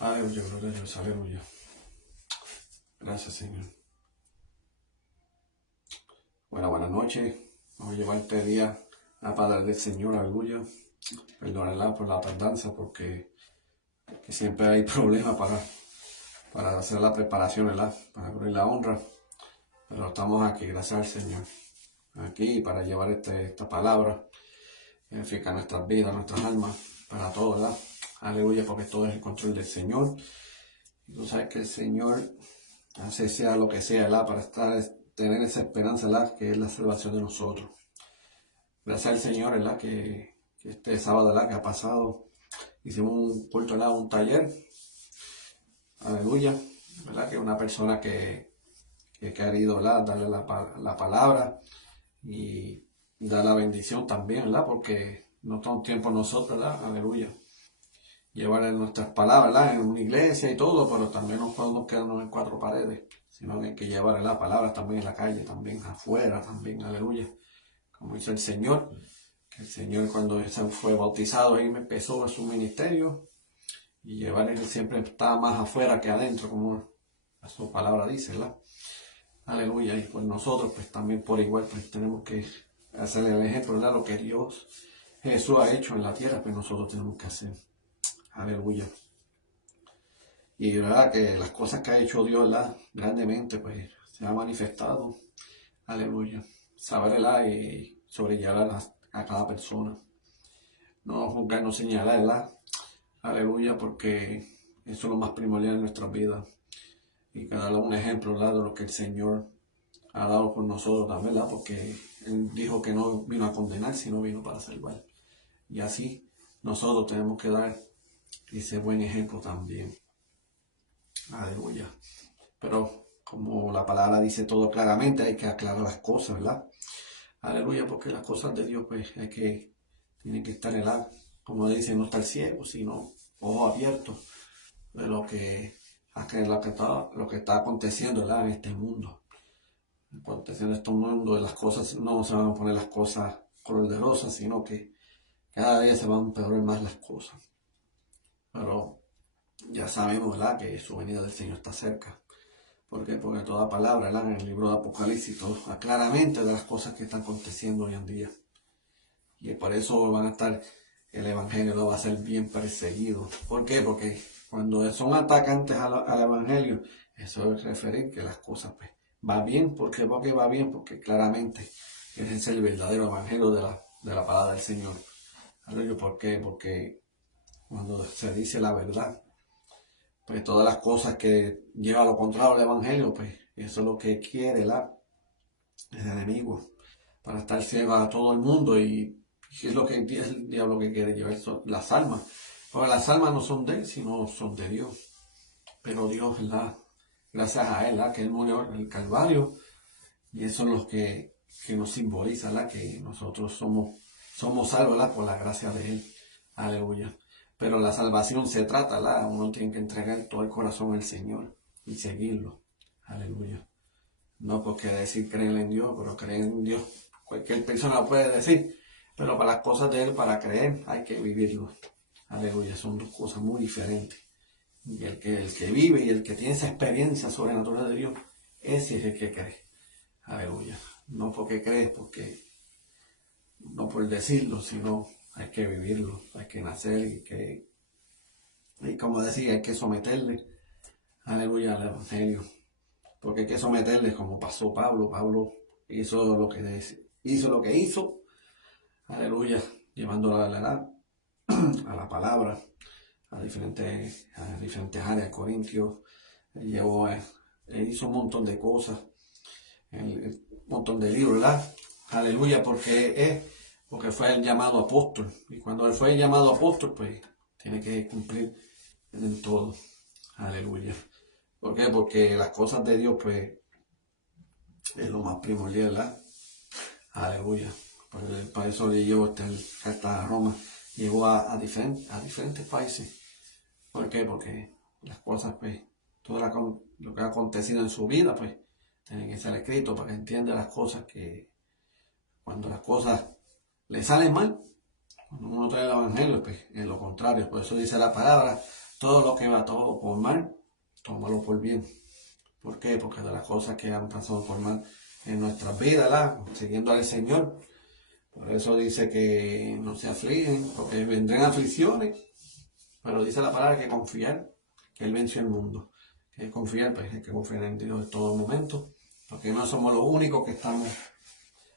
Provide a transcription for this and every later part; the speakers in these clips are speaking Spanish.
Aleluya, gloria a Dios, aleluya. Gracias, Señor. Buenas noches. Vamos a llevar este día la palabra del Señor, aleluya. Perdónenla por la tardanza, porque siempre hay problemas para hacer la preparación, ¿verdad? Para abrir la honra. Pero estamos aquí, gracias al Señor. Aquí para llevar esta palabra, edificar nuestras vidas, nuestras almas, para todo, ¿verdad? Aleluya, porque todo es el control del Señor. Y tú sabes que el Señor hace sea lo que sea, ¿verdad? Para tener esa esperanza, ¿verdad? Que es la salvación de nosotros. Gracias al Señor, ¿verdad? Que este sábado, ¿verdad? Que ha pasado, hicimos un culto, ¿verdad? Un taller, aleluya, ¿verdad? Que una persona que ha querido, ¿verdad? Darle la palabra y dar la bendición también, ¿verdad? Porque no todo el tiempo nosotros, ¿verdad? Aleluya. Llevar nuestras palabras, ¿verdad? En una iglesia y todo, pero también no podemos quedarnos en cuatro paredes, sino que hay que llevar las palabras también en la calle, también afuera, también, aleluya. Como dice el Señor, que el Señor cuando se fue bautizado, ahí me empezó su ministerio, y llevar él siempre estaba más afuera que adentro, como su palabra dice, ¿verdad? Aleluya. Y pues nosotros, pues también por igual, pues tenemos que hacer el ejemplo, ¿verdad? Lo que Jesús ha hecho en la tierra, pues nosotros tenemos que hacer. Aleluya. Y verdad que las cosas que ha hecho Dios, ¿verdad? Grandemente, pues se ha manifestado. Aleluya. Saber, ¿verdad? Y sobrellevar a cada persona. No juzgar, no señalar, ¿verdad? Aleluya, porque eso es lo más primordial en nuestras vidas. Y que darle un ejemplo, ¿verdad? De lo que el Señor ha dado por nosotros también, ¿verdad? Porque Él dijo que no vino a condenar, sino vino para salvar. Y así nosotros tenemos que dar ese buen ejemplo también. Aleluya. Pero como la palabra dice todo claramente, hay que aclarar las cosas, ¿verdad? Aleluya, porque las cosas de Dios, pues, tienen que estar en la, como dice, no estar ciego, sino ojos abiertos de lo que está aconteciendo, ¿verdad? En este mundo. Aconteciendo en este mundo, de las cosas, no se van a poner las cosas color de rosa, sino que cada día se van a empeorar más las cosas. Pero ya sabemos, ¿verdad? Que su venida del Señor está cerca. ¿Por qué? Porque toda palabra, ¿verdad? En el libro de Apocalipsis todo claramente de las cosas que están aconteciendo hoy en día. Y por eso el Evangelio no va a ser bien perseguido. ¿Por qué? Porque cuando son atacantes al Evangelio, eso es referir que las cosas pues, va bien. ¿Por qué? Porque va bien, porque claramente ese es el verdadero Evangelio de la palabra del Señor. ¿Por qué? Porque cuando se dice la verdad, pues todas las cosas que llevan a lo contrario al Evangelio, pues eso es lo que quiere el enemigo, para estar ciego a todo el mundo y es lo que el diablo que quiere llevar las almas. Porque las almas no son de él, sino son de Dios. Pero Dios, ¿verdad? Gracias a él, ¿verdad? Que él murió en el Calvario y eso es lo que nos simboliza, ¿verdad? Que nosotros somos salvos, ¿verdad? Por la gracia de él. Aleluya. Pero la salvación se trata, ¿verdad? Uno tiene que entregar todo el corazón al Señor y seguirlo. Aleluya. No porque decir creer en Dios, pero creer en Dios cualquier persona lo puede decir, pero para las cosas de Él, para creer, hay que vivirlo. Aleluya, son dos cosas muy diferentes. Y el que vive y el que tiene esa experiencia sobrenatural de Dios, ese es el que cree. Aleluya. No porque crees, no por decirlo, sino hay que vivirlo, hay que nacer y como decía, hay que someterle, aleluya, al Evangelio. Porque hay que someterle como pasó Pablo. Pablo hizo lo que hizo, aleluya, llevándola a la palabra, a diferentes áreas, Corintios, él hizo un montón de cosas, un montón de libros, ¿verdad? Aleluya, porque fue el llamado apóstol, y cuando él fue el llamado apóstol, pues tiene que cumplir en todo, aleluya. ¿Por qué? Porque las cosas de Dios, pues, es lo más primordial, ¿verdad? Aleluya. Para eso le llevó esta carta a Roma, llegó a diferentes países. ¿Por qué? Porque las cosas, pues, lo que ha acontecido en su vida, pues, tiene que ser escrito para que entienda las cosas que cuando las cosas le salen mal, cuando uno trae el Evangelio, pues, es lo contrario. Por eso dice la palabra todo lo que va todo por mal, tómalo por bien. ¿Por qué? Porque de las cosas que han pasado por mal en nuestras vidas, ¿verdad? Siguiendo al Señor. Por eso dice que no se afligen, porque vendrán aflicciones, pero dice la palabra que confiar, que Él venció el mundo. Que confiar, pues hay que confiar en Dios en todo momento, porque no somos los únicos que estamos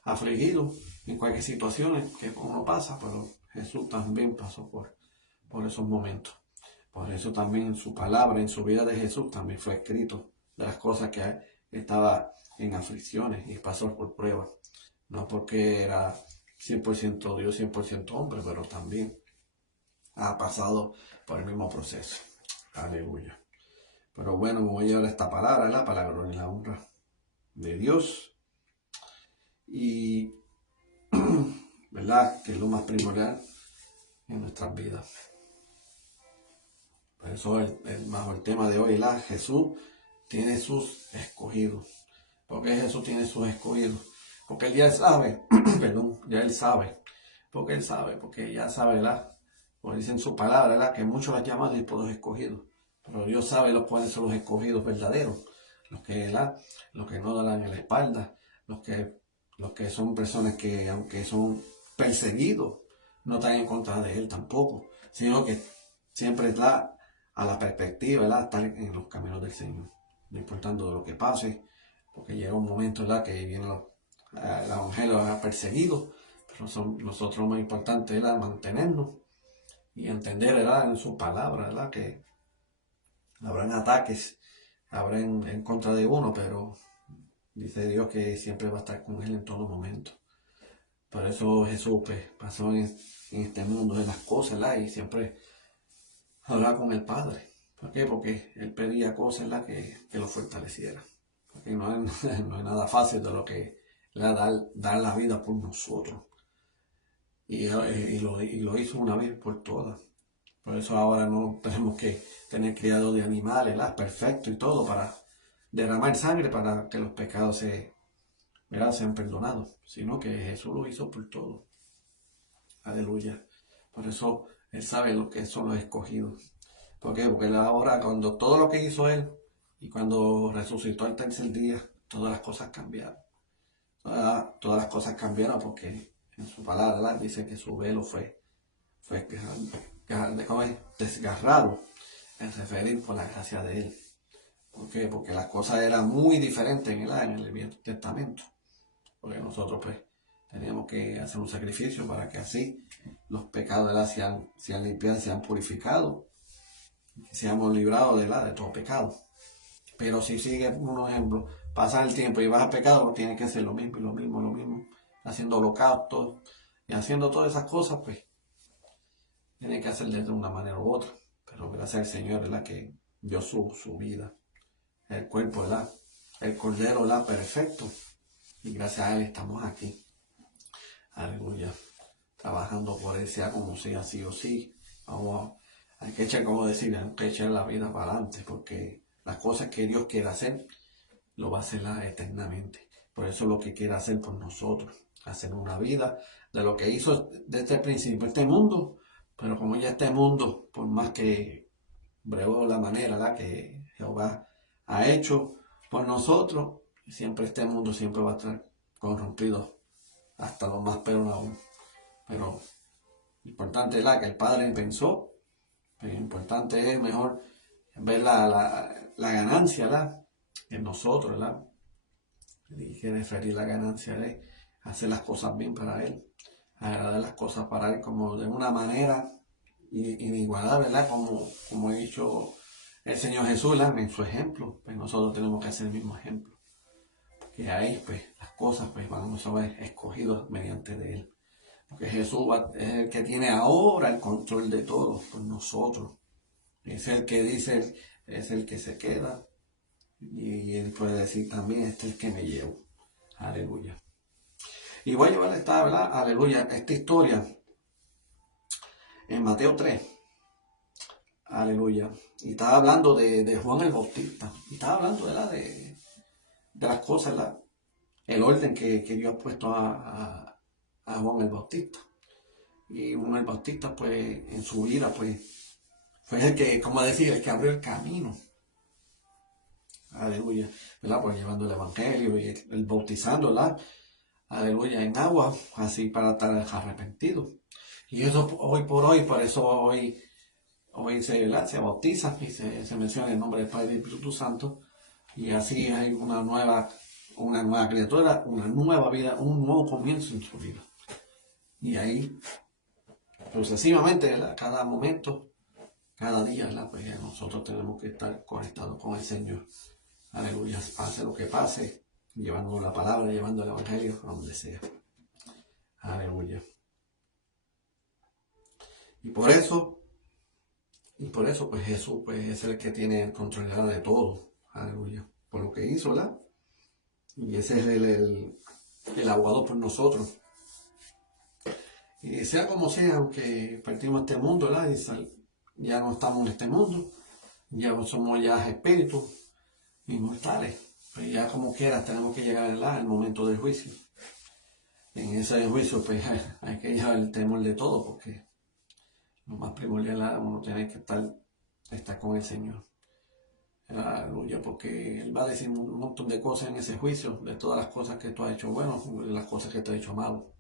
afligidos en cualquier situación que uno pasa, pero Jesús también pasó por esos momentos. Por eso también en su palabra, en su vida de Jesús, también fue escrito de las cosas que estaba en aflicciones y pasó por pruebas. No porque era 100% Dios, 100% hombre, pero también ha pasado por el mismo proceso. Aleluya. Pero bueno, me voy a llevar esta palabra, para la gloria y la honra de Dios. Y, ¿verdad? Que es lo más primordial en nuestras vidas. Por eso bajo el tema de hoy, Jesús tiene sus escogidos. ¿Por qué Jesús tiene sus escogidos? Porque Él ya sabe, perdón, ya Él sabe. Porque Él sabe, porque ya sabe, ¿verdad? Como dice en su palabra, ¿verdad? Que muchos los llaman y por los escogidos. Pero Dios sabe cuáles son los escogidos verdaderos. Los que, ¿verdad? Los que no dan en la espalda. Los que son personas que, aunque son perseguidos, no están en contra de Él tampoco. Sino que siempre está a la perspectiva, ¿verdad? Estar en los caminos del Señor. No importando de lo que pase. Porque llega un momento, ¿verdad? Que vienen los evangelio perseguidos. Pero nosotros lo más importante era mantenernos y entender, ¿verdad? En su palabra, ¿verdad? Que habrán ataques, habrán en contra de uno, pero dice Dios que siempre va a estar con él en todo momento. Por eso Jesús pues, pasó en este mundo de las cosas, ¿verdad? Y siempre hablaba con el Padre. ¿Por qué? Porque él pedía cosas, ¿verdad? Que lo fortaleciera. Porque no es, no es nada fácil de lo que dar la vida por nosotros. Y lo hizo una vez por todas. Por eso ahora no tenemos que tener criado de animales, ¿verdad? Perfecto y todo para derramar sangre para que los pecados sean perdonados, sino que Jesús lo hizo por todo. Aleluya. Por eso Él sabe lo que son los escogidos. ¿Por qué? Porque ahora cuando todo lo que hizo Él y cuando resucitó al tercer día, todas las cosas cambiaron. Todas las cosas cambiaron porque en su palabra, ¿verdad? Dice que su velo fue desgarrado en referir por la gracia de Él. ¿Por qué? Porque las cosas eran muy diferentes en el Viejo Testamento. Porque nosotros pues teníamos que hacer un sacrificio para que así los pecados de sean limpiados, sean purificados, y seamos librados de todo pecado. Pero si sigue, un ejemplo, pasa el tiempo y vas a pecado, pues tiene que ser lo mismo, haciendo holocaustos y haciendo todas esas cosas, pues tiene que hacer de una manera u otra. Pero gracias al Señor, ¿verdad? Que dio su vida, el cuerpo, ¿verdad? El cordero, ¿verdad? Perfecto. Y gracias a Él estamos aquí. Aleluya. Trabajando por Él, sea como sea, sí o sí. Hay que echar, como decir, hay que echar la vida para adelante, porque las cosas que Dios quiere hacer, lo va a hacer eternamente. Por eso lo que quiere hacer por nosotros, hacer una vida de lo que hizo desde el principio este mundo, pero como ya este mundo, por más que breve la manera, ¿verdad? Que Jehová ha hecho por nosotros, siempre este mundo siempre va a estar corrompido hasta lo más peor aún. Pero lo importante es que el Padre pensó, pero lo importante es mejor ver la ganancia, ¿verdad? En nosotros, ¿verdad? Y que referir la ganancia es hacer las cosas bien para Él, agradar las cosas para Él como de una manera inigualable, ¿verdad? Como ha dicho el Señor Jesús, ¿verdad? En su ejemplo, pues nosotros tenemos que hacer el mismo ejemplo. Que ahí, pues, las cosas, pues, vamos a ver escogidos mediante de Él. Porque Jesús es el que tiene ahora el control de todo por nosotros. Es el que dice, es el que se queda. Y Él puede decir también, este es el que me llevo. Aleluya. Y voy a llevar esta, ¿verdad? Aleluya, esta historia en Mateo 3. Aleluya. Y estaba hablando de Juan el Bautista. Y estaba hablando, ¿verdad? De las cosas, ¿verdad? El orden que Dios ha puesto a Juan el Bautista. Y Juan el Bautista, pues, en su vida, pues, fue el que, como decir, el que abrió el camino. Aleluya, ¿verdad? Pues llevando el evangelio y el bautizándola, aleluya, en agua, así para estar arrepentido. Y eso hoy por hoy, por eso hoy se, ¿verdad? Se bautiza y se menciona el nombre del Padre y del Espíritu Santo. Y así hay una nueva criatura, una nueva vida, un nuevo comienzo en su vida. Y ahí, sucesivamente, ¿verdad? Cada momento, cada día, ¿verdad? Pues ya nosotros tenemos que estar conectados con el Señor. Aleluya, pase lo que pase, llevando la palabra, llevando el evangelio a donde sea. Aleluya. Y por eso, pues Jesús pues, es el que tiene el control de todo. Aleluya. Por lo que hizo, ¿verdad? Y ese es el abogado por nosotros. Y sea como sea, aunque partimos este mundo, ¿verdad? Y ya no estamos en este mundo, ya somos ya espíritus inmortales. Pues ya como quieras tenemos que llegar al momento del juicio. En ese juicio pues hay que llevar el temor de todo, porque lo más primordial uno tiene que estar con el Señor. Aleluya, porque Él va a decir un montón de cosas en ese juicio, de todas las cosas que tú has hecho bueno, de las cosas que tú has hecho malo.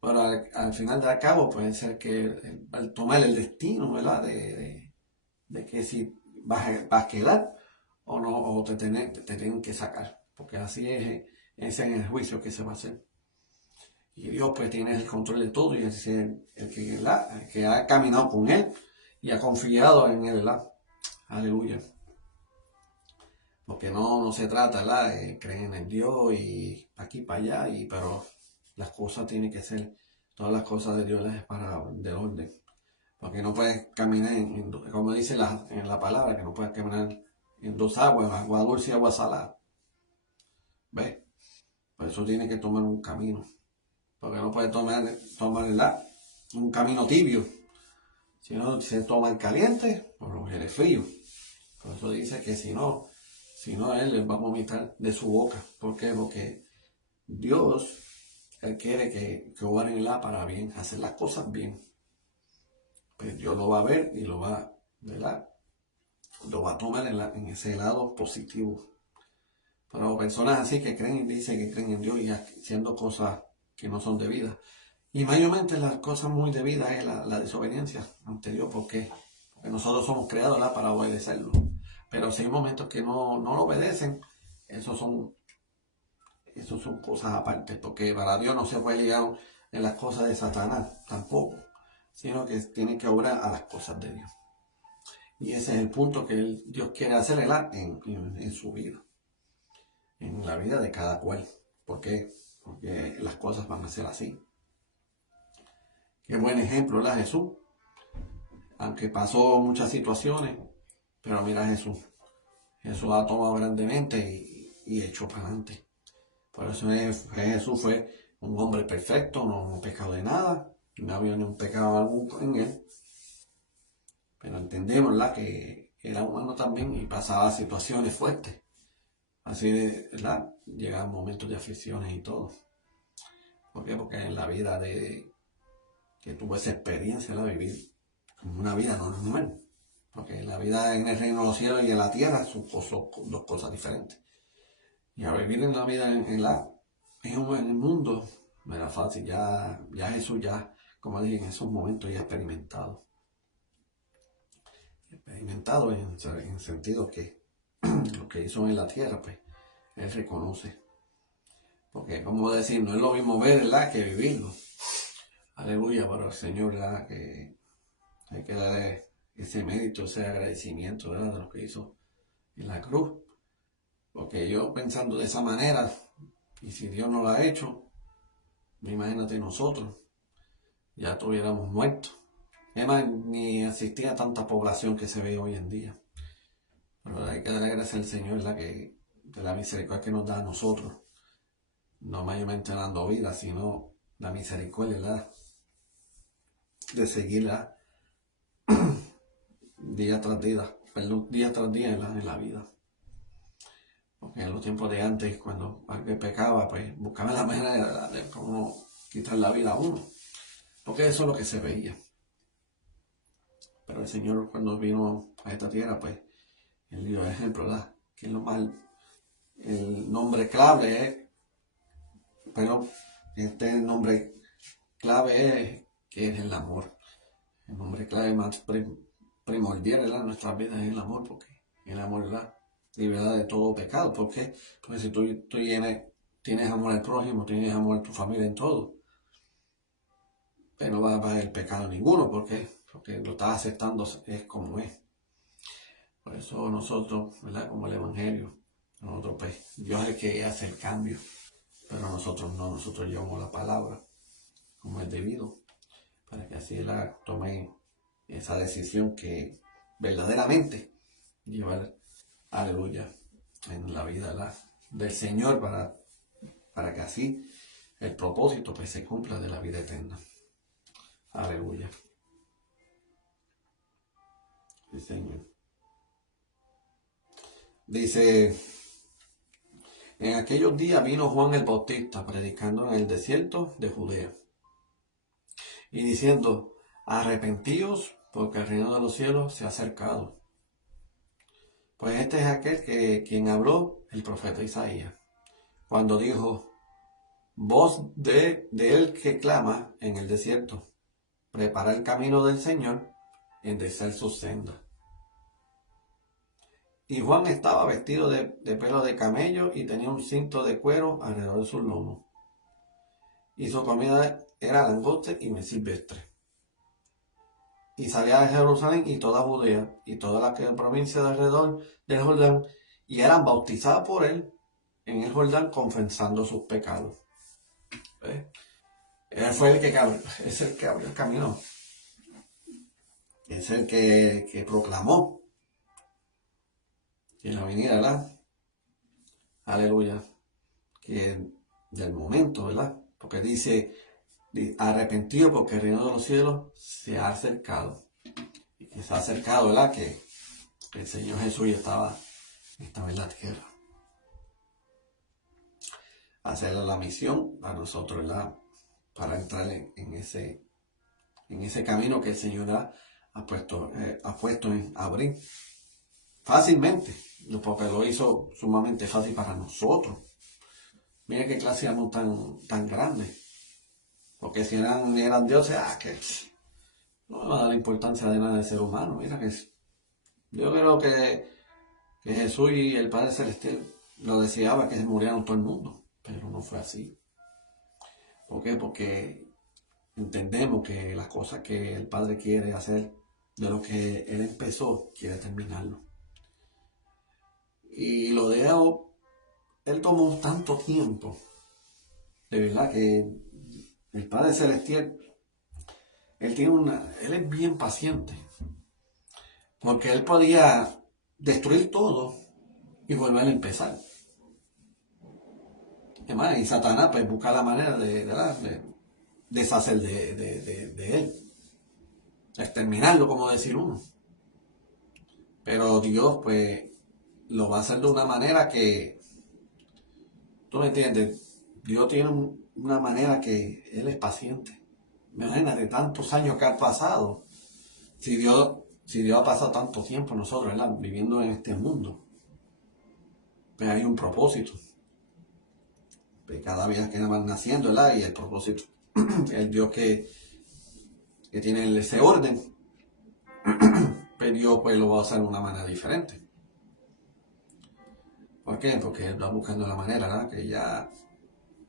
Pero al final de cabo puede ser que al tomar el destino, ¿verdad? De que si vas a quedar o no, o te tienen que sacar, porque así ese es el juicio que se va a hacer. Y Dios pues tiene el control de todo y es el que ha caminado con Él y ha confiado en Él, ¿verdad? Aleluya. Porque no se trata, ¿verdad? Creen en Dios y aquí para allá, pero las cosas tienen que ser, todas las cosas de Dios es para de orden. Porque no puedes caminar, como dice en la palabra, que no puedes caminar en dos aguas, agua dulce y agua salada. ¿Ves? Por eso tiene que tomar un camino. Porque no puedes tomar un camino tibio. Si no, se toma el caliente, por el frío. Por eso dice que si no, Él les va a vomitar de su boca. ¿Por qué? Porque Dios, Él quiere que obren para bien, hacer las cosas bien. Pues Dios lo va a ver y lo va, ¿verdad? Lo va a tomar en ese lado positivo. Pero personas así que dicen que creen en Dios y haciendo cosas que no son debidas. Y mayormente las cosas muy debidas es la desobediencia ante Dios. ¿Por qué? Porque nosotros somos creados para obedecerlo. Pero si hay momentos que no lo obedecen, esos son cosas aparte. Porque para Dios no se puede llegar en las cosas de Satanás tampoco. Sino que tiene que obrar a las cosas de Dios. Y ese es el punto que Dios quiere hacer en su vida. En la vida de cada cual. ¿Por qué? Porque las cosas van a ser así. Qué buen ejemplo, ¿verdad? Jesús. Aunque pasó muchas situaciones, pero mira Jesús. Jesús ha tomado grandemente y echó para adelante. Por eso Jesús fue un hombre perfecto, no pecado de nada, no había ni un pecado alguno en él. Pero entendemos, ¿verdad? Que era humano también y pasaba situaciones fuertes. Así de, ¿verdad? Llegaban momentos de aflicciones y todo. ¿Por qué? Porque en la vida que tuvo esa experiencia, la vivir como una vida normal. Porque la vida en el reino de los cielos y en la tierra son dos cosas diferentes. Y a vivir en la vida en el mundo no era fácil. Ya Jesús como dije, en esos momentos ya experimentado. Experimentado en el sentido que lo que hizo en la tierra, pues, Él reconoce. Porque, como decir, no es lo mismo ver, ¿verdad?, que vivirlo. Aleluya, para el Señor, ¿verdad?, que hay que darle ese mérito, ese agradecimiento, ¿verdad?, de lo que hizo en la cruz. Porque yo pensando de esa manera, y si Dios no lo ha hecho, imagínate nosotros, ya estuviéramos muertos. Además, ni existía tanta población que se ve hoy en día. Pero hay que darle gracias al Señor, ¿verdad?, de la misericordia que nos da a nosotros. No mayormente dando vida, sino la misericordia, ¿verdad?, de seguirla día tras día en la vida. Porque en los tiempos de antes, cuando alguien pecaba, pues buscaban la manera de cómo quitar la vida a uno. Porque eso es lo que se veía. Pero el Señor cuando vino a esta tierra, pues, Él dio ejemplo, ¿verdad? Que es lo más, el nombre clave es, pero este nombre clave es que es el amor. El nombre clave más primordial, ¿verdad? En nuestras vidas es el amor, porque el amor, ¿verdad? Libera de todo pecado. ¿Por qué? Porque si tú tienes amor al prójimo, tienes amor a tu familia en todo, pero no va a haber pecado ninguno. ¿Por qué? Porque lo estás aceptando es como es. Por eso nosotros, ¿verdad? Como el Evangelio, nosotros pues, Dios es el que hace el cambio, pero nosotros no, nosotros llevamos la palabra como es debido, para que así la tome esa decisión que verdaderamente llevar, aleluya, en la vida del Señor para que así el propósito pues se cumpla de la vida eterna. Aleluya. Sí, Señor. Dice, en aquellos días vino Juan el Bautista predicando en el desierto de Judea y diciendo, arrepentíos porque el reino de los cielos se ha acercado. Pues este es aquel quien habló el profeta Isaías, cuando dijo, voz de él que clama en el desierto, prepara el camino del Señor, enderezar sus sendas. Y Juan estaba vestido de pelo de camello y tenía un cinto de cuero alrededor de sus lomos. Y su comida era langosta y miel silvestre. Y salía de Jerusalén y toda Judea y toda la provincia de alrededor del Jordán, y eran bautizadas por él en el Jordán, confesando sus pecados. ¿Ves? Él fue es el que abrió el camino. Es el que proclamó que la venida, ¿verdad? Aleluya. Que del momento, ¿verdad? Porque dice, arrepentido porque el reino de los cielos se ha acercado. Y que se ha acercado, ¿verdad? Que el Señor Jesús ya estaba en la tierra. Hacer la misión a nosotros, ¿verdad? Para entrar en ese camino que el Señor ha puesto en abrir fácilmente, porque lo hizo sumamente fácil para nosotros. Mira qué clase de amor tan grande. Porque si eran dioses, que no va a dar importancia de nada de ser humano. Mira que yo creo que Jesús y el Padre Celestial lo deseaba que se murieran todo el mundo, pero no fue así. ¿Por qué? Porque entendemos que las cosas que el Padre quiere hacer, de lo que Él empezó, quiere terminarlo. Y lo dejó, Él tomó tanto tiempo, de verdad que el Padre Celestial, Él es bien paciente, porque Él podía destruir todo y volver a empezar. Además, y Satanás pues busca la manera de deshacer de Él, exterminarlo, como decir uno. Pero Dios pues lo va a hacer de una manera que, ¿tú me entiendes? Dios tiene una manera que Él es paciente. Imagínate tantos años que ha pasado. Si Dios ha pasado tanto tiempo nosotros, ¿verdad? Viviendo en este mundo, pues hay un propósito. Pues cada día que van naciendo, ¿verdad? Y el propósito, el Dios que tiene ese orden, pues Dios pues lo va a hacer de una manera diferente. ¿Por qué? Porque Él va buscando la manera, ¿verdad? Que ya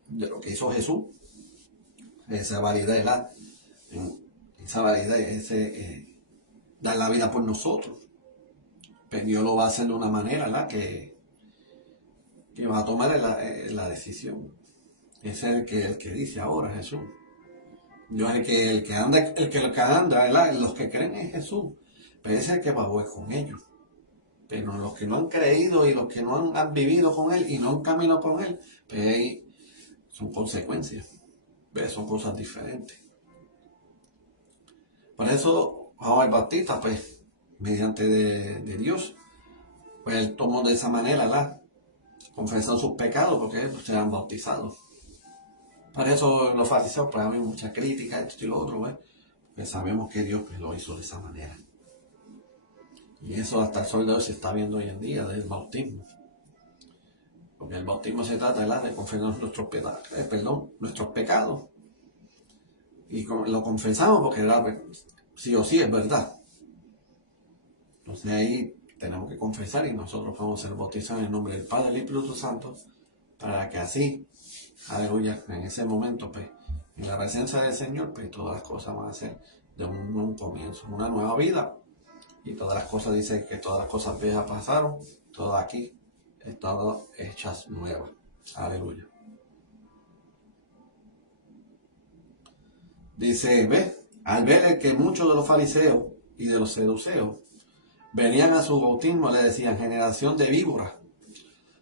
de lo que hizo Jesús, esa validez, ¿verdad? Esa validez, dar la vida por nosotros. Pero Dios lo va a hacer de una manera, ¿verdad? Que va a tomar la decisión. Es el que dice ahora Jesús. Dios es el que anda, ¿verdad? Los que creen en Jesús. Pero es el que va a volver con ellos. Pero los que no han creído y los que no han vivido con Él y no han caminado con Él, pues son consecuencias. ¿Ves? Son cosas diferentes. Por eso Juan el Bautista, pues, mediante de Dios, pues él tomó de esa manera, ¿verdad? Confesó sus pecados porque pues, se han bautizado. Por eso los fariseos, pues, había mucha crítica, esto y lo otro, ¿ves? Porque sabemos que Dios pues, lo hizo de esa manera. Y eso hasta el sol de hoy se está viendo hoy en día del bautismo. Porque el bautismo se trata de confesar nuestros pecados. Y lo confesamos porque sí o sí es verdad. Entonces ahí tenemos que confesar y nosotros podemos ser bautizados en el nombre del Padre y del Espíritu Santo para que así, aleluya, en ese momento, pues, en la presencia del Señor, pues todas las cosas van a ser de un nuevo comienzo, una nueva vida. Y todas las cosas, dice que todas las cosas viejas pasaron, todas aquí están hechas nuevas. Aleluya. Dice, al ver que muchos de los fariseos y de los seduceos venían a su bautismo, le decían, generación de víboras,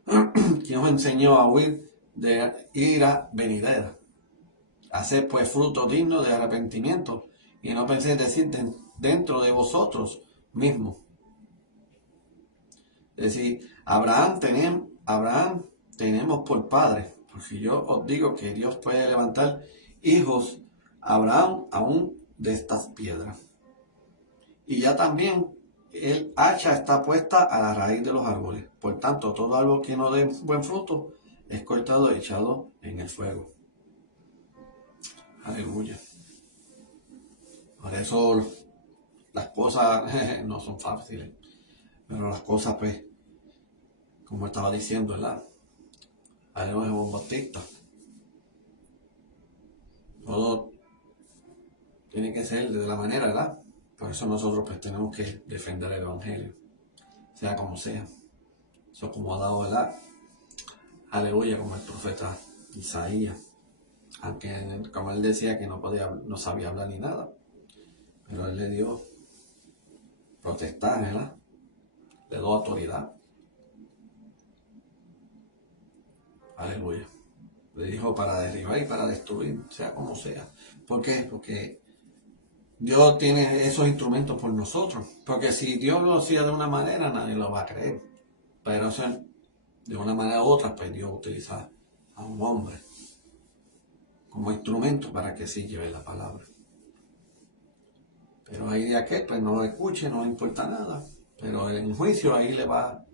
que nos enseñó a huir de ira venidera. Haced pues fruto digno de arrepentimiento, y no penséis decir dentro de vosotros mismos. Es decir, Abraham tenemos por padre, porque yo os digo que Dios puede levantar hijos a Abraham aún de estas piedras. Y ya también el hacha está puesta a la raíz de los árboles. Por tanto, todo árbol que no dé buen fruto es cortado y echado en el fuego. Aleluya. Por eso las cosas no son fáciles. Pero las cosas, pues, como estaba diciendo, ¿verdad? Aleluya, Juan Bautista. Todo tiene que ser de la manera, ¿verdad? Por eso nosotros pues tenemos que defender el Evangelio, sea como sea. Eso como ha dado, ¿verdad? Aleluya, como el profeta Isaías. Aunque como él decía que no sabía hablar ni nada. Pero él le dio protestar, ¿verdad? Le dio autoridad. Aleluya. Le dijo para derribar y para destruir, sea como sea. ¿Por qué? Porque Dios tiene esos instrumentos por nosotros. Porque si Dios lo hacía de una manera, nadie lo va a creer. Pero o sea, de una manera u otra, pues Dios utiliza a un hombre como instrumento para que sí lleve la palabra. Pero hay días que pues no lo escuche, no le importa nada. Pero en juicio ahí le va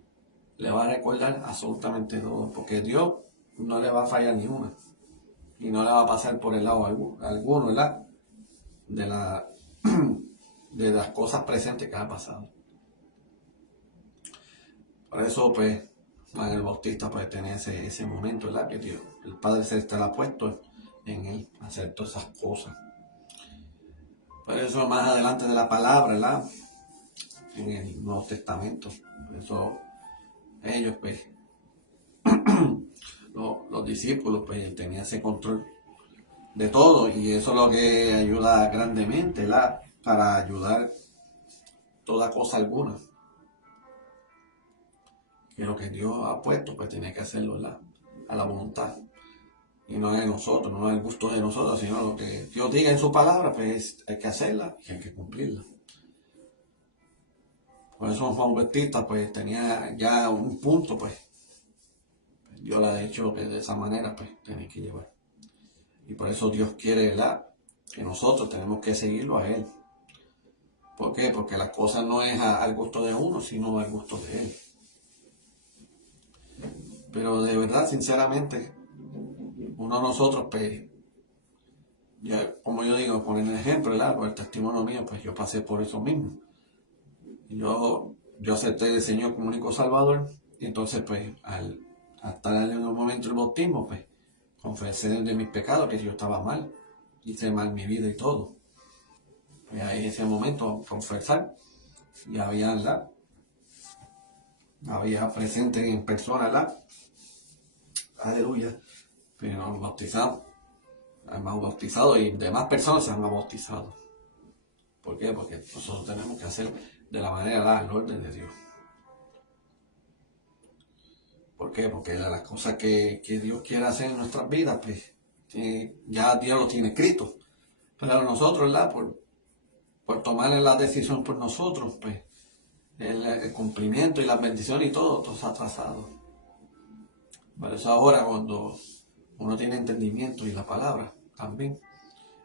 a recordar absolutamente todo. Porque Dios no le va a fallar ni una. Y no le va a pasar por el lado alguno, ¿verdad? De las cosas presentes que han pasado. Por eso, pues, Juan el Bautista pues tenía ese momento, ¿verdad? Que Dios, el Padre Celestial ha puesto en él hacer todas esas cosas. Por eso más adelante de la palabra, ¿verdad? En el Nuevo Testamento. Por eso ellos, pues, los discípulos, pues, tenían ese control de todo. Y eso es lo que ayuda grandemente, ¿verdad? Para ayudar toda cosa alguna. Que lo que Dios ha puesto, pues tiene que hacerlo, ¿verdad? A la voluntad. Y no es de nosotros, no es el gusto de nosotros, sino lo que Dios diga en su palabra, pues hay que hacerla y hay que cumplirla. Por eso Juan Bautista, pues tenía ya un punto, pues Dios le ha dicho que de esa manera, pues tiene que llevar. Y por eso Dios quiere, ¿verdad? Que nosotros tenemos que seguirlo a Él. ¿Por qué? Porque la cosa no es al gusto de uno, sino al gusto de Él. Pero de verdad, sinceramente, uno de nosotros, pues, ya, como yo digo, poner el ejemplo, ¿verdad? Por el testimonio mío, pues yo pasé por eso mismo. Yo acepté el Señor como único Salvador, y entonces, pues, al estar en un momento del bautismo, pues, confesé de mis pecados, que yo estaba mal, hice mal mi vida y todo. Pues ahí en ese momento, confesar, y había, ¿verdad? Había presente en persona, ¿verdad? Aleluya. Pero nos bautizamos. Hemos bautizado y demás personas se han bautizado. ¿Por qué? Porque nosotros tenemos que hacer de la manera, al orden de Dios. ¿Por qué? Porque las cosas que Dios quiere hacer en nuestras vidas, pues ya Dios lo tiene escrito. Pero nosotros, ¿verdad? Por tomar la decisión por nosotros, pues el cumplimiento y las bendiciones y todo se ha atrasado. Por eso ahora cuando uno tiene entendimiento y la palabra también,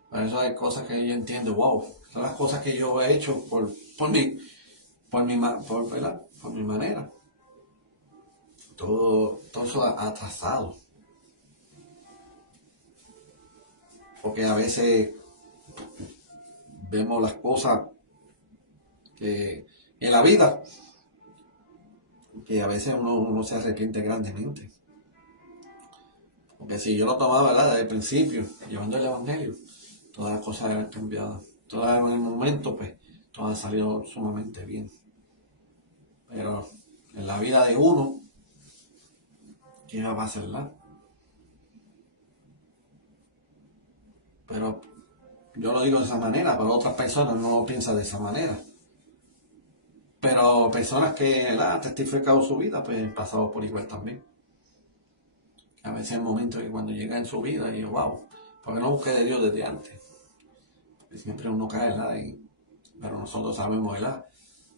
por eso hay cosas que yo entiendo, wow, son las cosas que yo he hecho por ¿verdad? Por mi manera. Todo eso ha atrasado. Porque a veces vemos las cosas que en la vida, que a veces uno se arrepiente grandemente. Porque si yo lo tomaba, ¿verdad? Desde el principio, llevando el Evangelio, todas las cosas eran cambiadas. Todas en el momento, pues, todo ha salido sumamente bien. Pero en la vida de uno, ¿qué va a hacer nada? Pero yo lo digo de esa manera, pero otras personas no lo piensan de esa manera. Pero personas que han testificado su vida, pues han pasado por igual también. A veces hay momentos que cuando llega en su vida, y yo, wow, porque no busqué de Dios desde antes. Porque siempre uno cae, ¿verdad? Pero nosotros sabemos, ¿verdad?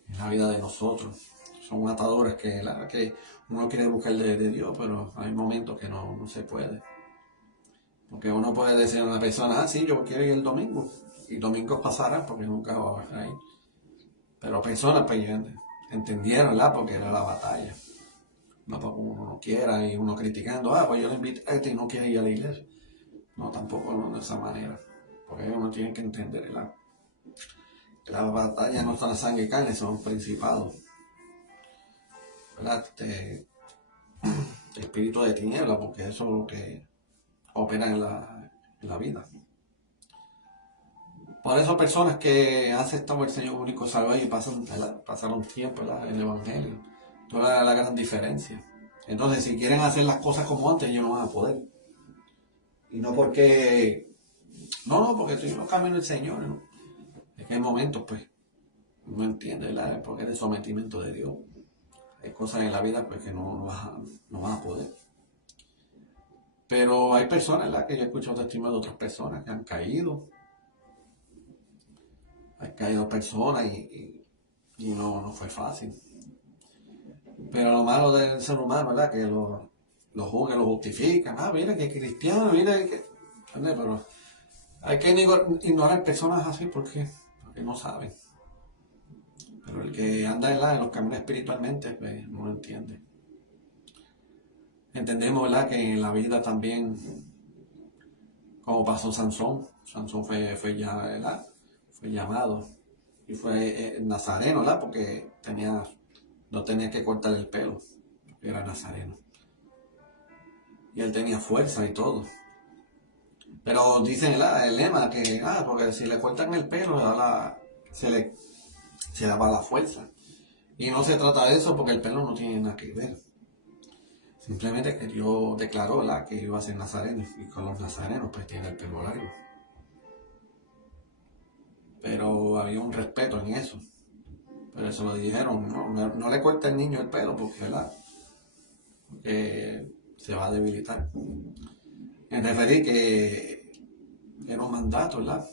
En la vida de nosotros. Son atadores que uno quiere buscar de Dios, pero hay momentos que no se puede. Porque uno puede decir a una persona, ah, sí, yo quiero ir el domingo. Y domingos pasarán porque nunca va a ir. Pero personas pues entendieron, ¿verdad? Porque era la batalla. No porque uno no quiera y uno criticando, ah, pues yo le invité a este y no quiere ir a la iglesia. No, tampoco no de esa manera. Porque uno tiene que entender, ¿verdad? Que las batallas no están en sangre y carne, son principados. ¿Verdad? Espíritu de tiniebla, porque eso es lo que opera en la vida. Por eso personas que han aceptado el Señor único Salvador y pasaron tiempo, ¿verdad? En el Evangelio. Toda la gran diferencia. Entonces, si quieren hacer las cosas como antes, ellos no van a poder. Y no porque... No, porque estoy en los caminos del Señor, ¿no? Es que hay momentos, pues, no entiende, ¿verdad? Porque es de sometimiento de Dios. Hay cosas en la vida pues, que no van a poder. Pero hay personas, ¿verdad? Que yo he escuchado testimonios de otras personas que han caído. Han caído personas y no fue fácil. Pero lo malo del ser humano, ¿verdad? Que lo juzgan, lo justifican. Ah, mira que es cristiano, mira que... Pero hay que ignorar personas así porque no saben. Pero el que anda en los caminos espiritualmente, pues no lo entiende. Entendemos, ¿verdad? Que en la vida también, como pasó Sansón fue llamado y fue nazareno, ¿verdad? Porque no tenía que cortar el pelo, era nazareno. Y él tenía fuerza y todo. Pero dicen el lema que, porque si le cortan el pelo, se le va la fuerza. Y no se trata de eso porque el pelo no tiene nada que ver. Simplemente que Dios declaró, ¿verdad? Que iba a ser nazareno. Y con los nazarenos pues tiene el pelo largo. Pero había un respeto en eso. Pero eso lo dijeron, no le corta al niño el pelo porque, ¿verdad? Porque se va a debilitar. Me referí que era un mandato, ¿verdad?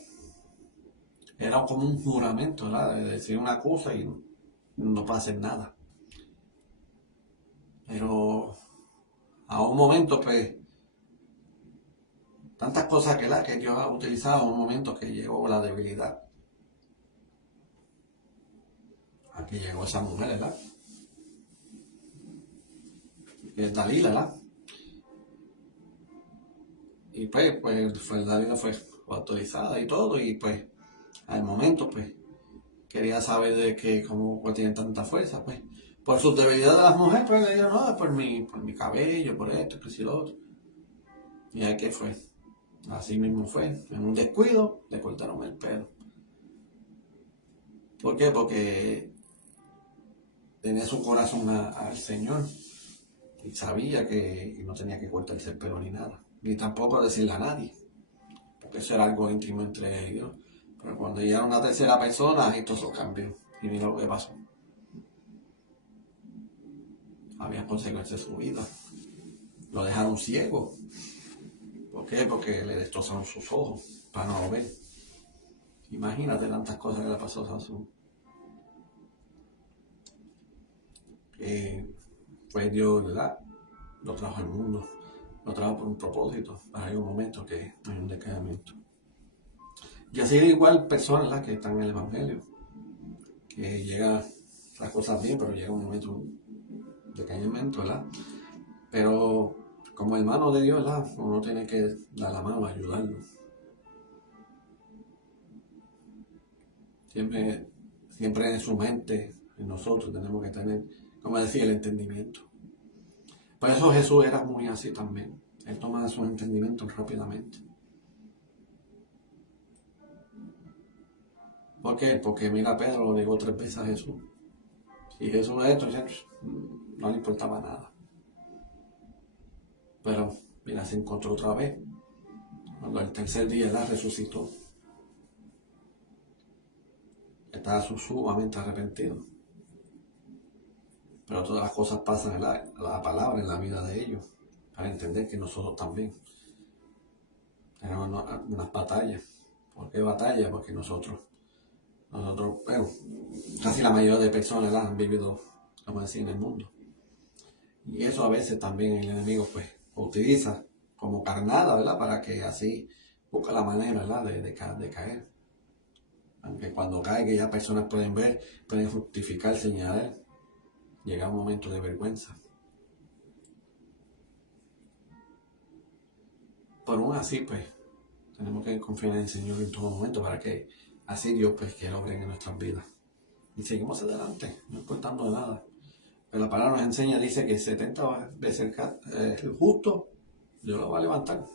Era como un juramento, ¿verdad? De decir una cosa y no pasa nada. Pero a un momento, pues, tantas cosas que Dios ha utilizado, en un momento que llegó la debilidad. Aquí llegó esa mujer, ¿verdad? Que es Dalila, ¿verdad? Y pues Dalila fue autorizada y todo, y pues al momento, pues, quería saber de que cómo tienen tanta fuerza, pues. Por sus debilidades de las mujeres, pues le dijeron, no, por mi cabello, por esto, por si lo otro. Y ahí que fue. Así mismo fue. En un descuido, le cortaron el pelo. ¿Por qué? Porque tenía su corazón al Señor. Y sabía que no tenía que cortarse el pelo ni nada. Ni tampoco decirle a nadie. Porque eso era algo íntimo entre él y Dios. Pero cuando llegaron a una tercera persona, esto se cambió. Y mira lo que pasó. Había consecuencias de su vida. Lo dejaron ciego. ¿Por qué? Porque le destrozaron sus ojos para no lo ver. Imagínate tantas cosas que le pasó a Sansón. Pues Dios, ¿verdad? Lo trajo al mundo. Lo trajo por un propósito. Hay un momento que hay un decaimiento. Y así igual personas, ¿verdad? Que están en el Evangelio. Que llega las cosas bien, pero llega un momento de caimiento, ¿verdad? Pero como hermano de Dios, ¿verdad? Uno tiene que dar la mano, ayudarlo. Siempre en su mente, en nosotros tenemos que tener, como decía, el entendimiento. Por eso Jesús era muy así también. Él tomaba sus entendimientos rápidamente. ¿Por qué? Porque mira, Pedro lo negó 3 veces a Jesús. Y Jesús esto no le importaba nada. Pero mira, se encontró otra vez. Cuando el tercer día él resucitó. Estaba sumamente arrepentido. Pero todas las cosas pasan en la palabra, en la vida de ellos, para entender que nosotros también tenemos unas batallas. ¿Por qué batallas? Porque nosotros, bueno, casi la mayoría de personas han vivido, como decir, en el mundo. Y eso a veces también el enemigo pues utiliza como carnada, ¿verdad? Para que así busca la manera, ¿verdad? De caer. Aunque cuando cae, que ya personas pueden ver, pueden justificar, señalar, llega un momento de vergüenza. Por aún así, pues, tenemos que confiar en el Señor en todo momento para que así Dios pues que obren en nuestras vidas. Y seguimos adelante, no importando nada. Pero la palabra nos enseña, dice que 70 veces el justo, Dios lo va a levantar.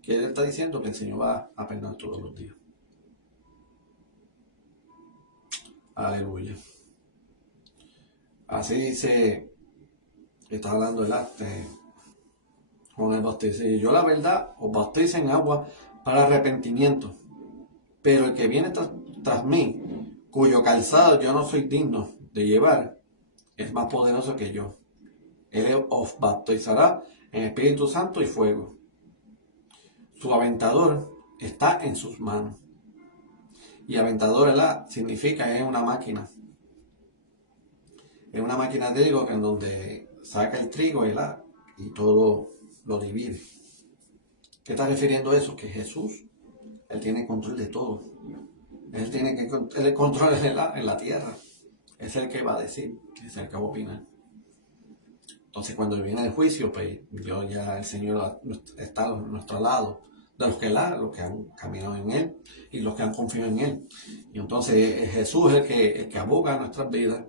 Que Él está diciendo que el Señor va a perdonar todos los días. Aleluya. Así dice, está hablando el arte Juan el Bautista. Y yo la verdad os bautizo en agua para arrepentimiento. Pero el que viene tras mí, cuyo calzado yo no soy digno de llevar, es más poderoso que yo. Él os bautizará en Espíritu Santo y fuego. Su aventador está en sus manos. Y aventador, ¿verdad? Significa es una máquina. Es una máquina de trigo en donde saca el trigo, ¿verdad? Y todo lo divide. ¿Qué está refiriendo eso? Que Jesús, Él tiene control de todo. Él tiene el control en la tierra. Es el que va a decir, es el que va a opinar. Entonces cuando viene el juicio, pues Dios ya, el Señor está a nuestro lado, de los que han caminado en Él y los que han confiado en Él. Y entonces Jesús es el que aboga nuestras vidas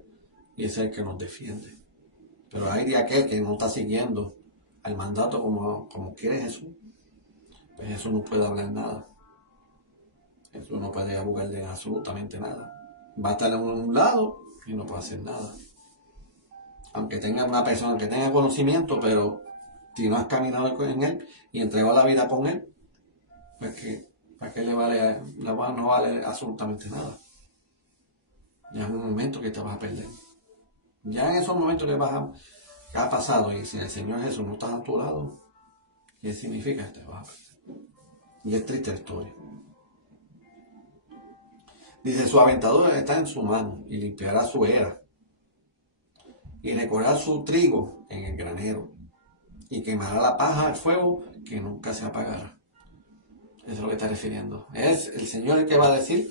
y es el que nos defiende. Pero hay de aquel que no está siguiendo al mandato como quiere Jesús, pues Jesús no puede hablar nada. Jesús no puede abogar de absolutamente nada. Va a estar en un lado y no puede hacer nada. Aunque tenga una persona que tenga conocimiento, pero si no has caminado con Él y entregado la vida con Él, pues ¿para qué no vale absolutamente nada? Ya es un momento que te vas a perder. Ya en esos momentos que ha pasado, y si el Señor Jesús no está a tu lado, ¿qué significa que te vas a perder? Y es triste la historia. Dice, su aventador está en su mano y limpiará su era y recorrerá su trigo en el granero y quemará la paja al fuego que nunca se apagará. Eso es lo que está refiriendo. Es el Señor el que va a decir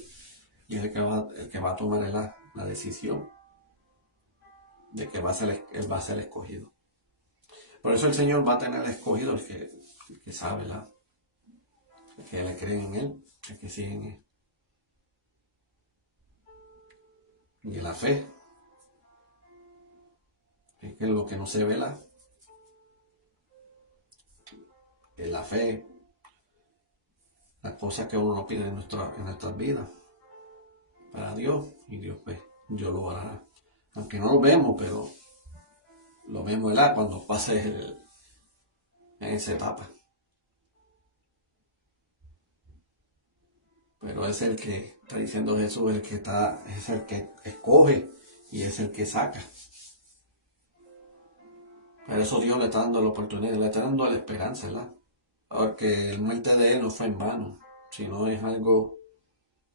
y el que va a tomar la decisión de que Él va a ser escogido. Por eso el Señor va a tener escogido el que sabe, el que le cree en Él, el que sigue en Él. Y la fe, es que lo que no se vela, es la fe, las cosas que uno pide en nuestras vidas para Dios, y Dios pues, Dios lo hará. Aunque no lo vemos, pero lo vemos, ¿verdad? Cuando pase en esa etapa. Pero es el que está diciendo Jesús, es el que escoge y es el que saca. Por eso Dios le está dando la oportunidad, le está dando la esperanza, ¿verdad? Porque el muerte de Él no fue en vano, sino es algo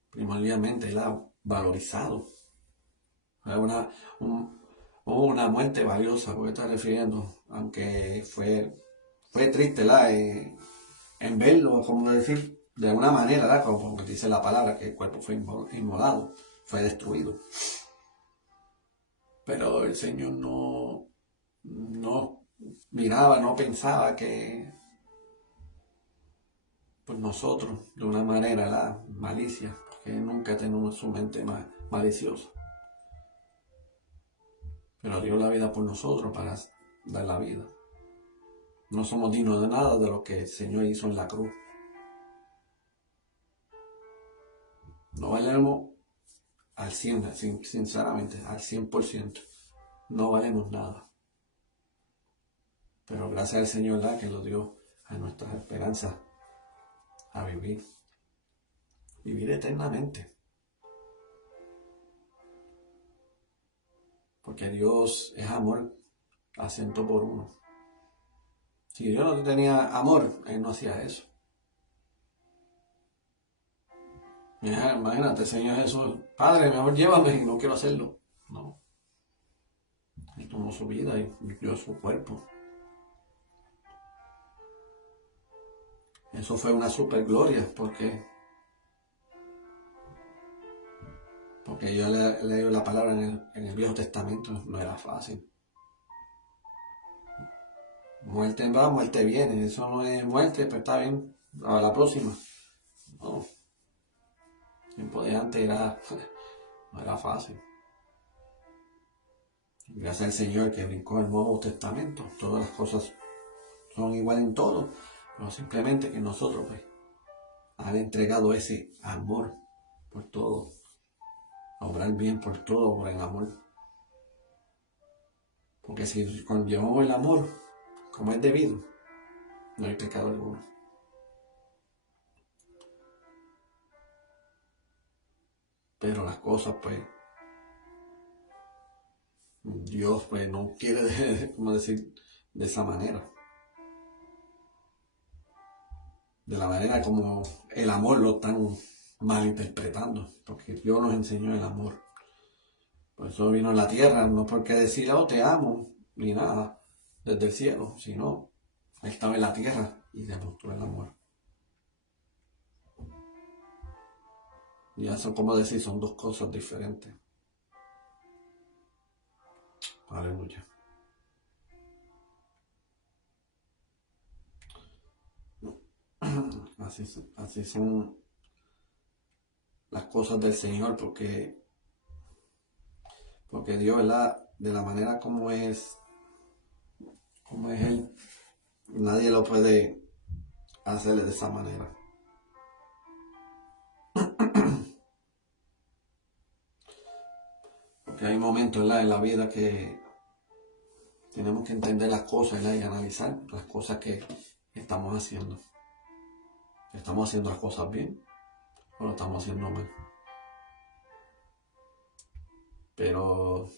primordialmente, ¿verdad? Valorizado. Fue una muerte valiosa, ¿a qué está refiriendo? Aunque fue triste, ¿verdad? En verlo, como decir, de alguna manera, ¿verdad? Como dice la palabra, que el cuerpo fue inmolado, fue destruido. Pero el Señor no miraba, no pensaba que pues nosotros, de una manera, la malicia, porque nunca tenemos su mente maliciosa. Pero dio la vida por nosotros para dar la vida. No somos dignos de nada de lo que el Señor hizo en la cruz. No valemos al 100, sinceramente, al 100%. No valemos nada. Pero gracias al Señor, ¿verdad?, que lo dio a nuestras esperanzas a vivir eternamente. Porque Dios es amor a 100 por 1. Si Dios no tenía amor, Él no hacía eso. Imagínate, Señor Jesús, Padre, mejor llévame y no quiero hacerlo. No. Él tomó su vida y dio su cuerpo. Eso fue una super gloria, porque yo he leído la palabra en el Viejo Testamento, no era fácil. Muerte va, muerte viene. Eso no es muerte, pero está bien, a la próxima. No. Tiempo de antes no era fácil. Gracias al Señor que brincó el Nuevo Testamento. Todas las cosas son iguales en todo, pero simplemente que nosotros, pues, han entregado ese amor por todo, obrar bien por todo, por el amor. Porque si conllevamos el amor como es debido, no hay pecado alguno. Pero las cosas, pues, Dios, pues, no quiere, como decir, de esa manera. De la manera como el amor lo están malinterpretando, porque Dios nos enseñó el amor. Por eso vino a la tierra, no porque decir, oh, te amo, ni nada, desde el cielo, sino Él estaba en la tierra y demostró el amor. Y eso, como decir, son dos cosas diferentes. Aleluya. Así son las cosas del Señor, porque Dios, ¿verdad?, de la manera como es Él, nadie lo puede hacerle de esa manera. Porque hay momentos, ¿verdad?, en la vida que tenemos que entender las cosas, ¿verdad?, y analizar las cosas que estamos haciendo. ¿Estamos haciendo las cosas bien o lo estamos haciendo mal? Pero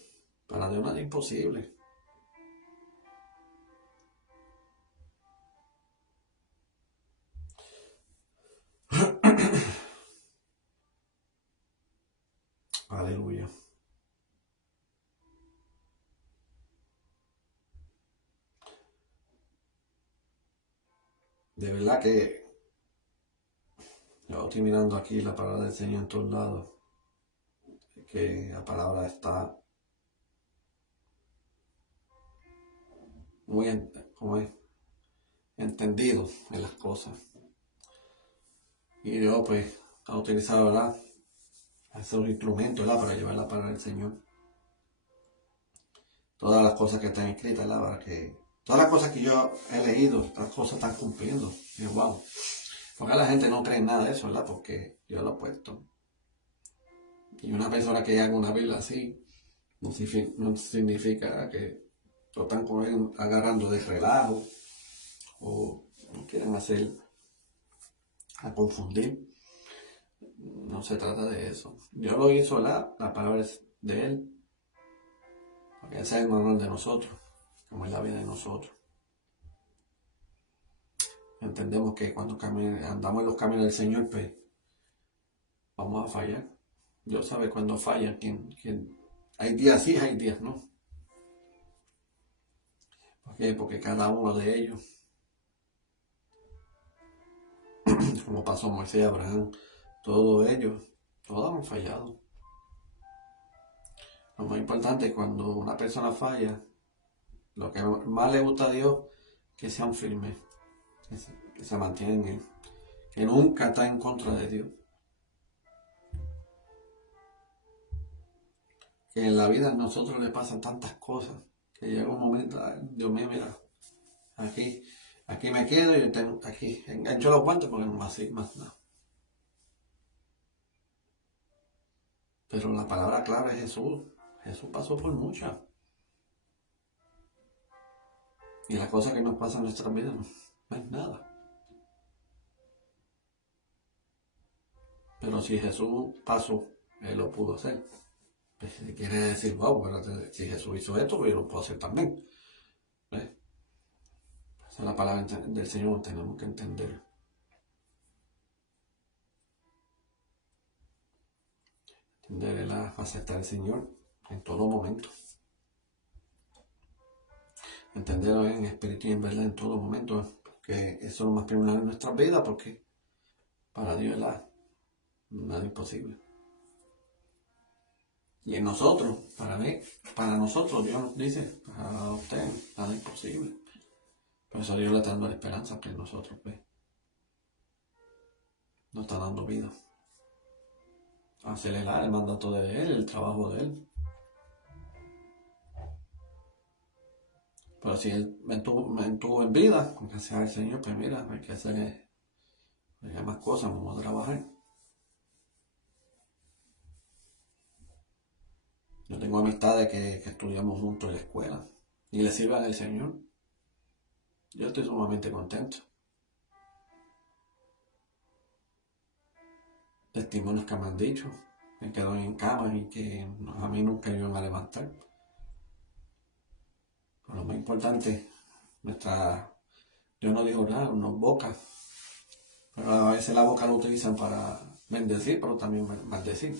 para Dios nada es imposible. Aleluya. De verdad que yo estoy mirando aquí la palabra del Señor en todos lados. Que la palabra está muy como es, entendido en las cosas. Y Dios, pues, ha utilizado, ¿verdad?, esos instrumentos, ¿verdad?, para llevar la palabra del Señor. Todas las cosas que están escritas, ¿verdad?, para que todas las cosas que yo he leído, estas cosas están cumpliendo. Y wow. Porque la gente no cree en nada de eso, ¿verdad?, porque Dios lo ha puesto. Y una persona que haga una Biblia así, no significa que lo están agarrando de relajo o no quieren hacer a confundir. No se trata de eso. Dios lo hizo, la palabra es de Él, porque ese es el manual de nosotros, como es la vida de nosotros. Entendemos que cuando andamos en los caminos del Señor, pues vamos a fallar. Dios sabe cuándo falla, quién. Hay días sí, hay días no. ¿Por qué? Porque cada uno de ellos, como pasó Moisés, Abraham, todos ellos, todos han fallado. Lo más importante es cuando una persona falla, lo que más le gusta a Dios, que sean firmes, que se mantienen en Él, que nunca está en contra de Dios. Que en la vida a nosotros le pasan tantas cosas, que llega un momento, ay, Dios mío, mira, aquí, aquí me quedo y tengo, aquí engancho los guantes porque no va a ser más nada. Pero la palabra clave es Jesús. Jesús pasó por muchas. Y las cosas que nos pasan en nuestra vida no es nada. Pero si Jesús pasó, Él lo pudo hacer. Pues, si quiere decir, wow, pero si Jesús hizo esto, pues yo lo puedo hacer también. ¿Ves? Esa es la palabra del Señor, tenemos que entender. Entender la faceta del Señor en todo momento. Entenderlo en espíritu y en verdad en todo momento. Porque eso es lo más primordial en nuestras vidas, porque para Dios es nada imposible. Y en nosotros, para nosotros, Dios nos dice, para usted, nada imposible. Por eso Dios le está dando la esperanza que en nosotros ve. Nos está dando vida. Acelerar el mandato de Él, el trabajo de Él. Pero si Él me mantuvo en vida, gracias al Señor, pues mira, hay que hacer más cosas, vamos a trabajar. Yo tengo amistades que estudiamos juntos en la escuela y le sirven al Señor. Yo estoy sumamente contento. Testimonios que me han dicho, que quedan en cama y que a mí nunca iban a levantar. Pero lo más importante, Dios no dijo nada, nos boca. Pero a veces la boca lo utilizan para bendecir, pero también maldecir.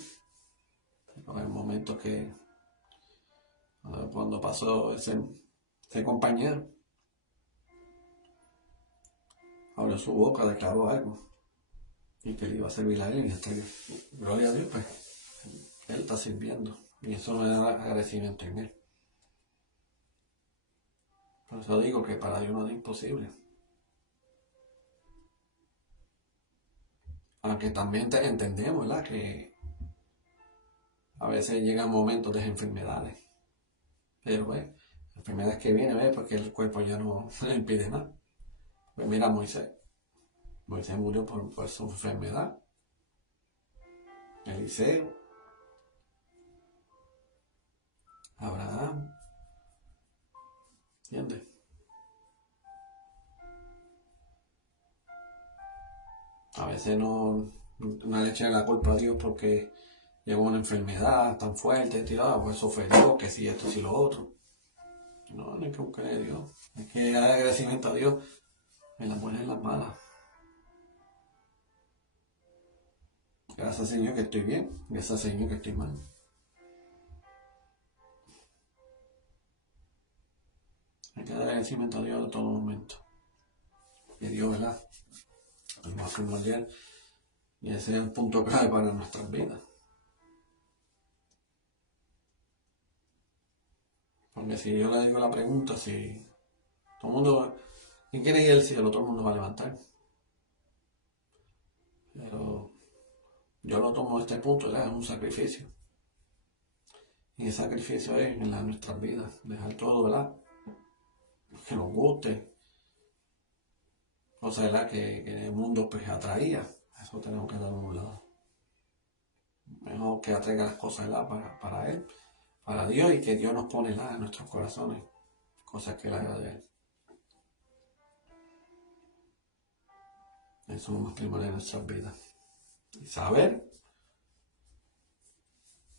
Pero hay momentos que, cuando pasó ese compañero, abrió su boca, declaró algo, y que le iba a servir a él, y hasta que, gloria a Dios, pues, él está sirviendo, y eso me da agradecimiento en él. Por eso digo que para Dios no es imposible. Aunque también entendemos, ¿verdad?, que a veces llegan momentos de enfermedades, pero enfermedades que vienen, porque el cuerpo ya no le impide más. Pues mira, Moisés murió por su enfermedad. Eliseo, Abraham, ¿entiendes? A veces no le echan la culpa a Dios porque llegó una enfermedad tan fuerte, tirada, pues eso fue Dios, que si esto, si lo otro. No hay que buscar a Dios. Hay que dar agradecimiento a Dios en las buenas y en las malas. Gracias, Señor, que estoy bien. Gracias, Señor, que estoy mal. Hay que dar agradecimiento a Dios en todo momento. Que Dios, ¿verdad?, es más primordial. Y ese es el punto clave para nuestras vidas. Porque si yo le digo la pregunta, si todo el mundo, ¿quién quiere ir al cielo? Todo el mundo va a levantar. Pero yo lo tomo a este punto, ¿verdad?, es un sacrificio. Y el sacrificio es en nuestras vidas, dejar todo, ¿verdad?, que nos guste, cosa, ¿verdad?, que el mundo pues atraía. Eso tenemos que dar a un lado. Mejor que atraiga las cosas, ¿verdad?, para Él, para Dios, y que Dios nos pone, ¿verdad?, en nuestros corazones, cosas que Él haga de Él. Eso es lo más primordial de nuestras vidas. Y saber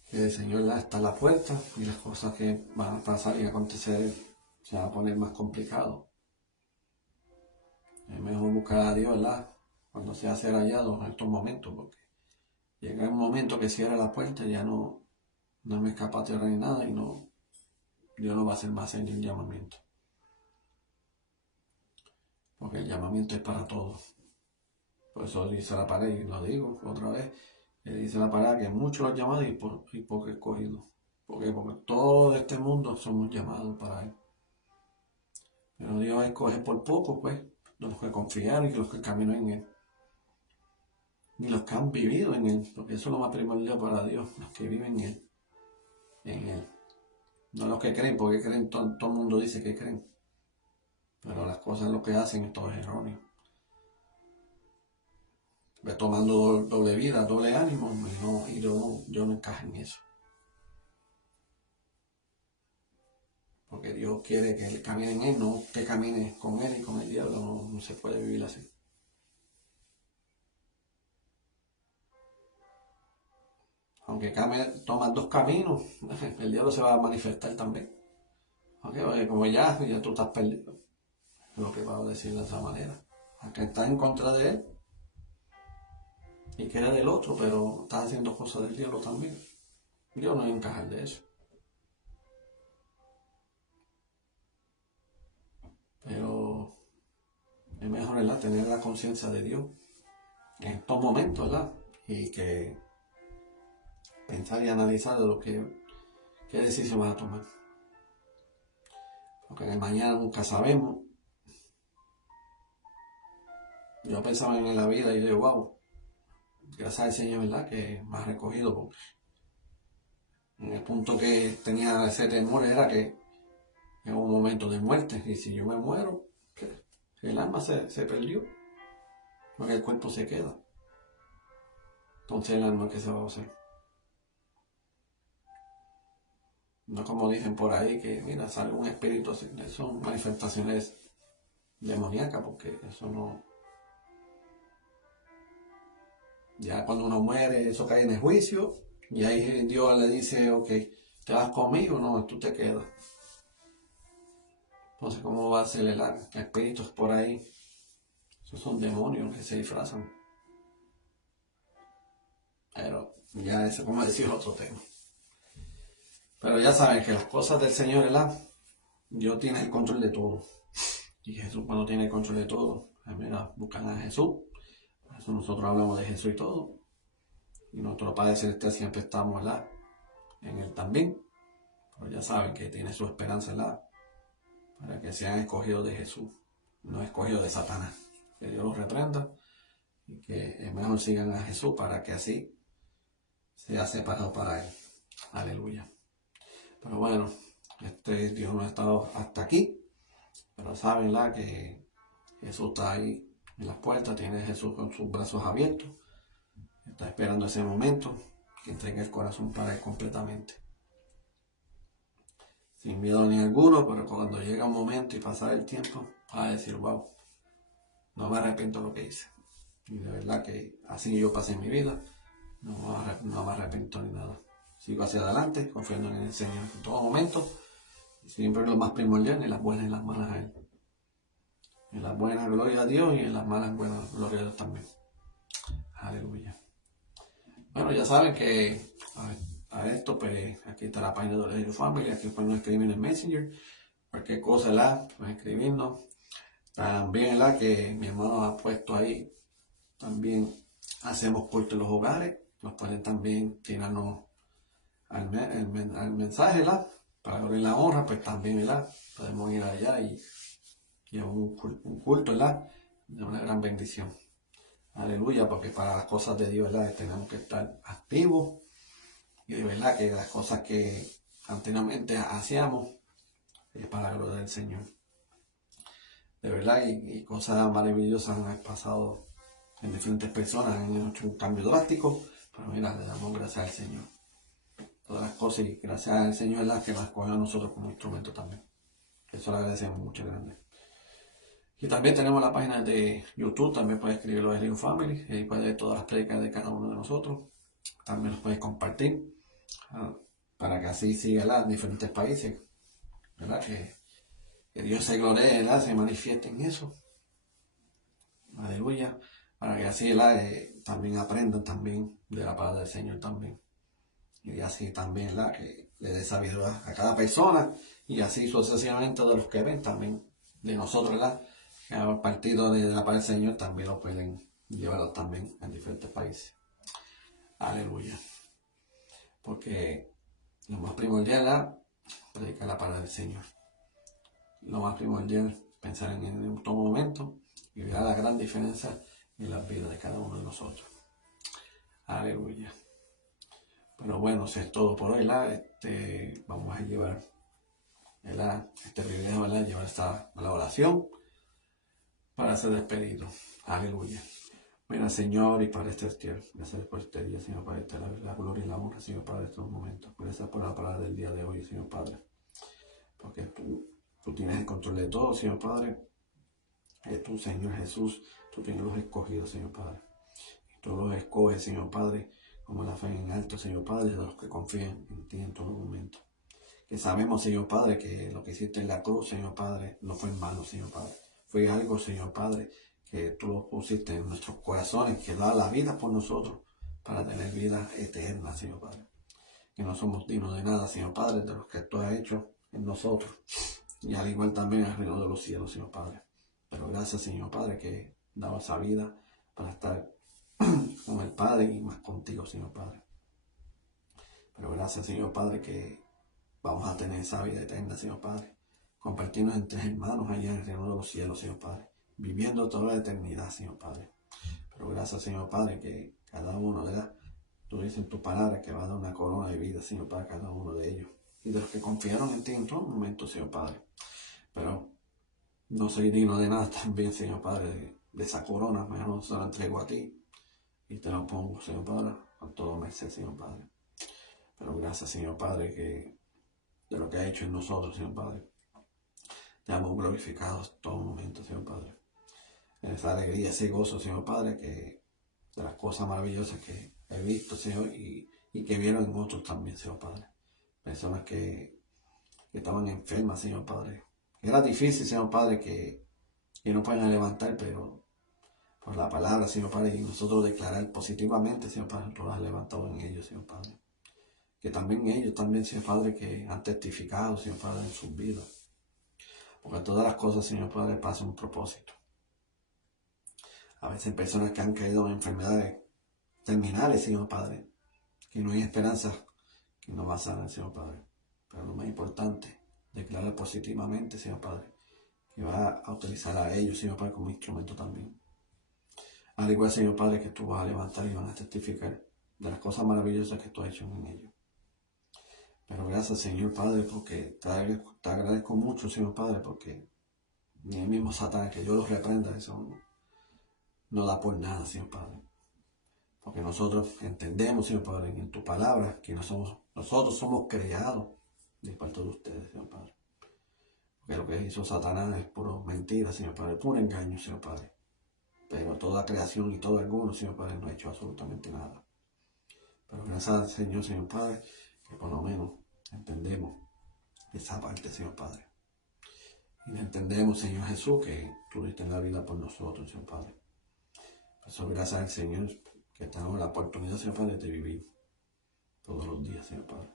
que el Señor está a la puerta y las cosas que van a pasar y acontecer se van a poner más complicado. Es mejor buscar a Dios, ¿verdad?, cuando sea ser hallado en estos momentos, porque llega un momento que cierra la puerta y ya no me escapa tierra ni nada, y Dios no va a hacer más en el llamamiento. Porque el llamamiento es para todos. Por eso dice la palabra, y lo digo otra vez, dice la palabra que muchos los llamados y pocos escogidos. Porque todo este mundo somos llamados para Él. Pero Dios escoge por poco, pues, los que confían y los que caminan en Él. Ni los que han vivido en Él, porque eso es lo más primordial para Dios, los que viven en Él. No los que creen, porque creen, todo el mundo dice que creen. Pero las cosas lo que hacen todo es erróneo. Ve tomando doble vida, doble ánimo, y yo no encajo en eso. Porque Dios quiere que Él camine en Él, no que camine con Él y con el diablo, no se puede vivir así. Aunque tomas dos caminos, el diablo se va a manifestar también. Porque como ya tú estás perdido, es lo que vamos a decir de esa manera. Aunque estás en contra de Él y que eres del otro, pero estás haciendo cosas del diablo también. Dios no encaja de eso. Pero es mejor, ¿verdad?, tener la conciencia de Dios en estos momentos, ¿verdad? Y que pensar y analizar de qué decisión vas a tomar. Porque en el mañana nunca sabemos. Yo pensaba en la vida y digo, wow, gracias al Señor, ¿verdad?, que me ha recogido. Porque en el punto que tenía ese temor era que en un momento de muerte, y si yo me muero, el alma se perdió, porque el cuerpo se queda. Entonces el alma, ¿qué se va a hacer? No como dicen por ahí que, mira, sale un espíritu así. Son manifestaciones demoníacas, porque eso no. Ya cuando uno muere, eso cae en el juicio, y ahí Dios le dice, ok, ¿te vas conmigo? No, tú te quedas. Entonces, ¿cómo va a ser el espíritus por ahí? Esos son demonios que se disfrazan. Pero ya eso, como decir, es otro tema. Pero ya saben que las cosas del Señor, ¿verdad? Dios tiene el control de todo. Y Jesús, cuando tiene el control de todo, pues mira, buscan a Jesús. Por eso nosotros hablamos de Jesús y todo. Y nuestro Padre Celestial siempre estamos, ¿verdad?, en Él también. Pero ya saben que tiene su esperanza, ¿verdad?, para que sean escogidos de Jesús, no escogidos de Satanás. Que Dios los reprenda y que es mejor sigan a Jesús para que así sea separado para Él. Aleluya. Pero bueno, Dios no ha estado hasta aquí. Pero saben, ¿la?, que Jesús está ahí en las puertas, tiene a Jesús con sus brazos abiertos, está esperando ese momento que entregue el corazón para Él completamente. Sin miedo ni alguno, pero cuando llega un momento y pasar el tiempo, va a decir, wow, no me arrepiento de lo que hice. Y de verdad que así yo pasé mi vida, no me arrepiento ni nada. Sigo hacia adelante, confiando en el Señor en todo momento, siempre lo más primordial, en las buenas y en las malas a Él. En las buenas, gloria a Dios, y en las malas, buenas, gloria a Dios también. Aleluya. Bueno, ya saben que a esto, pues aquí está la página de Olejero Family, aquí pueden escribir en el Messenger, cualquier cosa, pueden escribirnos. También, que mi hermano ha puesto ahí, también hacemos culto en los hogares, nos pueden también tirarnos al mensaje, para abrir la honra, pues también, podemos ir allá y un culto, de una gran bendición. Aleluya, porque para las cosas de Dios, tenemos que estar activos, y de verdad que las cosas que anteriormente hacíamos es para la gloria del Señor. De verdad, y cosas maravillosas han pasado en diferentes personas, han hecho un cambio drástico, pero mira, le damos gracias al Señor. Todas las cosas, y gracias al Señor, que nos escogió a nosotros como instrumento también. Eso le agradecemos mucho, grande. Y también tenemos la página de YouTube, también puedes escribir los Olejero Family, y ahí puedes ver todas las predicas de cada uno de nosotros. También los puedes compartir, para que así siga en diferentes países, ¿verdad? Que Dios se gloree, se manifieste en eso. Aleluya. Para que así, también aprendan también de la palabra del Señor también. Y así también, que le dé sabiduría a cada persona, y así sucesivamente de los que ven también, de nosotros, que a partir de la palabra del Señor también lo pueden llevar también en diferentes países. Aleluya. Porque Lo más primordial era predicar la palabra del Señor. Lo más primordial es pensar en Él en todo momento y ver la gran diferencia en la vida de cada uno de nosotros. Aleluya. Pero bueno, eso es todo por hoy, ¿verdad? Vamos a llevar, ¿verdad? Este privilegio, ¿verdad? Llevar la oración para ser despedido. Aleluya. Mira, Señor y Padre celestial, gracias por este día, Señor Padre, la gloria y la honra, Señor Padre, estos momentos. Gracias por la palabra del día de hoy, Señor Padre. Porque tú tienes el control de todo, Señor Padre. Tú, Señor Jesús, tú tienes los escogidos, Señor Padre. Y tú los escoges, Señor Padre, como la fe en alto, Señor Padre, de los que confían en ti en todo momento. Que sabemos, Señor Padre, que lo que hiciste en la cruz, Señor Padre, no fue en vano, Señor Padre. Fue algo, Señor Padre, que tú lo pusiste en nuestros corazones, que da la vida por nosotros para tener vida eterna, Señor Padre. Que no somos dignos de nada, Señor Padre, de lo que tú has hecho en nosotros. Y al igual también al reino de los cielos, Señor Padre. Pero gracias, Señor Padre, que daba esa vida para estar con el Padre y más contigo, Señor Padre. Pero gracias, Señor Padre, que vamos a tener esa vida eterna, Señor Padre. Compartirnos entre hermanos allá en el reino de los cielos, Señor Padre. Viviendo toda la eternidad, Señor Padre. Pero gracias, Señor Padre, que cada uno, ¿verdad? Tú dices en tu palabra que va a dar una corona de vida, Señor Padre, a cada uno de ellos. Y de los que confiaron en ti en todo momento, Señor Padre. Pero no soy digno de nada también, Señor Padre, de esa corona. Mejor se la entrego a ti y te la pongo, Señor Padre, con todo merced, Señor Padre. Pero gracias, Señor Padre, que de lo que ha hecho en nosotros, Señor Padre. Te hemos glorificado en todo momento, Señor Padre. En esa alegría, ese gozo, Señor Padre, que de las cosas maravillosas que he visto, Señor, y que vieron en otros también, Señor Padre. Personas que estaban enfermas, Señor Padre. Era difícil, Señor Padre, que no pueden levantar, pero por la palabra, Señor Padre, y nosotros declarar positivamente, Señor Padre, tú las has levantado en ellos, Señor Padre. Que también ellos, también, Señor Padre, que han testificado, Señor Padre, en sus vidas. Porque todas las cosas, Señor Padre, pasan un propósito. A veces personas que han caído en enfermedades terminales, Señor Padre, que no hay esperanza, que no va a sanar, Señor Padre. Pero lo más importante, declarar positivamente, Señor Padre, que va a utilizar a ellos, Señor Padre, como instrumento también. Al igual, Señor Padre, que tú vas a levantar y van a testificar de las cosas maravillosas que tú has hecho en ellos. Pero gracias, Señor Padre, porque te agradezco mucho, Señor Padre, porque ni el mismo Satanás, que yo los reprenda, eso no da por nada, Señor Padre. Porque nosotros entendemos, Señor Padre, en tu palabra, que nosotros somos creados de parte de ustedes, Señor Padre. Porque lo que hizo Satanás es puro mentira, Señor Padre, puro engaño, Señor Padre. Pero toda creación y todo alguno, Señor Padre, no ha hecho absolutamente nada. Pero gracias, Señor Padre, que por lo menos entendemos esa parte, Señor Padre. Y entendemos, Señor Jesús, que tú diste la vida por nosotros, Señor Padre. Por eso gracias al Señor, que tenemos la oportunidad, Señor Padre, de vivir todos los días, Señor Padre.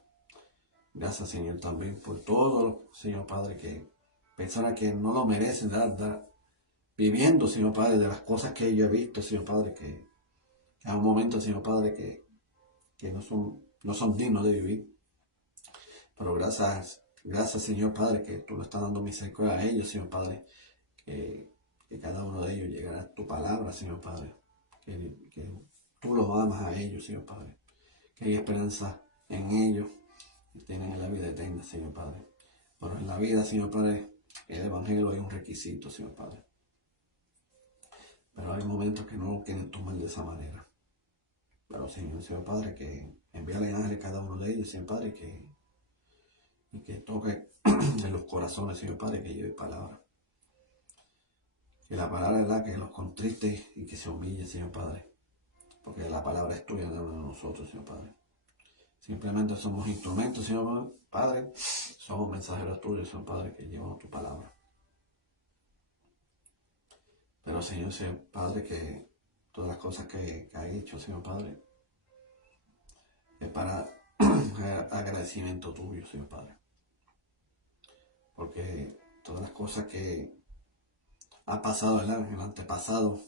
Gracias, Señor, también por todo, Señor Padre, que personas que no lo merecen dar viviendo, Señor Padre, de las cosas que yo he visto, Señor Padre, que hay un momento, Señor Padre, que no son dignos de vivir. Pero gracias, Señor Padre, que tú le estás dando misericordia a ellos, Señor Padre, que cada uno de ellos llegará a tu palabra, Señor Padre, que tú los amas a ellos, Señor Padre, que hay esperanza en ellos, que tienen la vida eterna, Señor Padre. Pero en la vida, Señor Padre, el Evangelio es un requisito, Señor Padre. Pero hay momentos que no lo quieren tomar de esa manera. Pero Señor Padre, que envíale ángeles a cada uno de ellos, Señor Padre, y que toque en los corazones, Señor Padre, que lleve palabra. Que la palabra es la que los contriste y que se humille, Señor Padre. Porque la palabra es tuya, no de nosotros, Señor Padre. Simplemente somos instrumentos, Señor Padre. Somos mensajeros tuyos, Señor Padre, que llevan tu palabra. Pero Señor Padre, que todas las cosas que ha hecho, Señor Padre, es para agradecimiento tuyo, Señor Padre. Porque todas las cosas que ha pasado en el antepasado,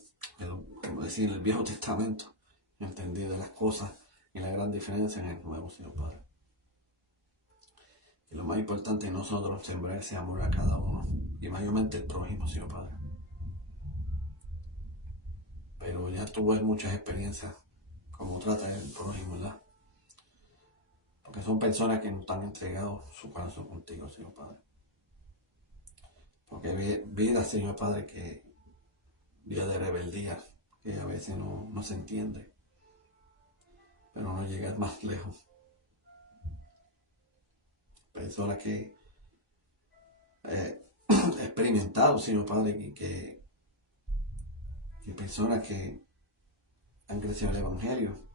como decir en el Viejo Testamento, entendí de las cosas y la gran diferencia en el Nuevo, Señor Padre. Y lo más importante es nosotros sembrar ese amor a cada uno. Y mayormente el prójimo, Señor Padre. Pero ya tuve muchas experiencias como trata el prójimo, ¿verdad? Porque son personas que no están entregados su corazón contigo, Señor Padre. Porque vida, Señor Padre, que vida de rebeldía, que a veces no se entiende, pero no llega más lejos. Personas que experimentado, Señor Padre, que personas que han crecido en el Evangelio,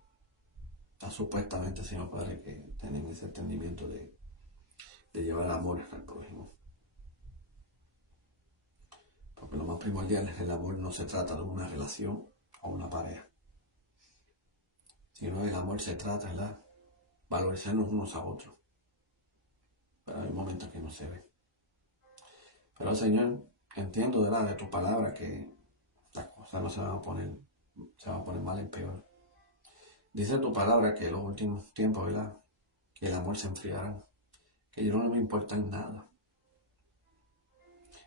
supuestamente, Señor Padre, que tienen ese entendimiento de llevar amor al prójimo. Porque lo más primordial es el amor. No se trata de una relación o una pareja, sino el amor se trata de valorizarnos unos a otros. Pero hay momentos que no se ve. Pero Señor, entiendo de tu palabra que las cosas no se van a poner mal en peor. Dice tu palabra que en los últimos tiempos, ¿verdad?, que el amor se enfriará, que yo no me importa en nada.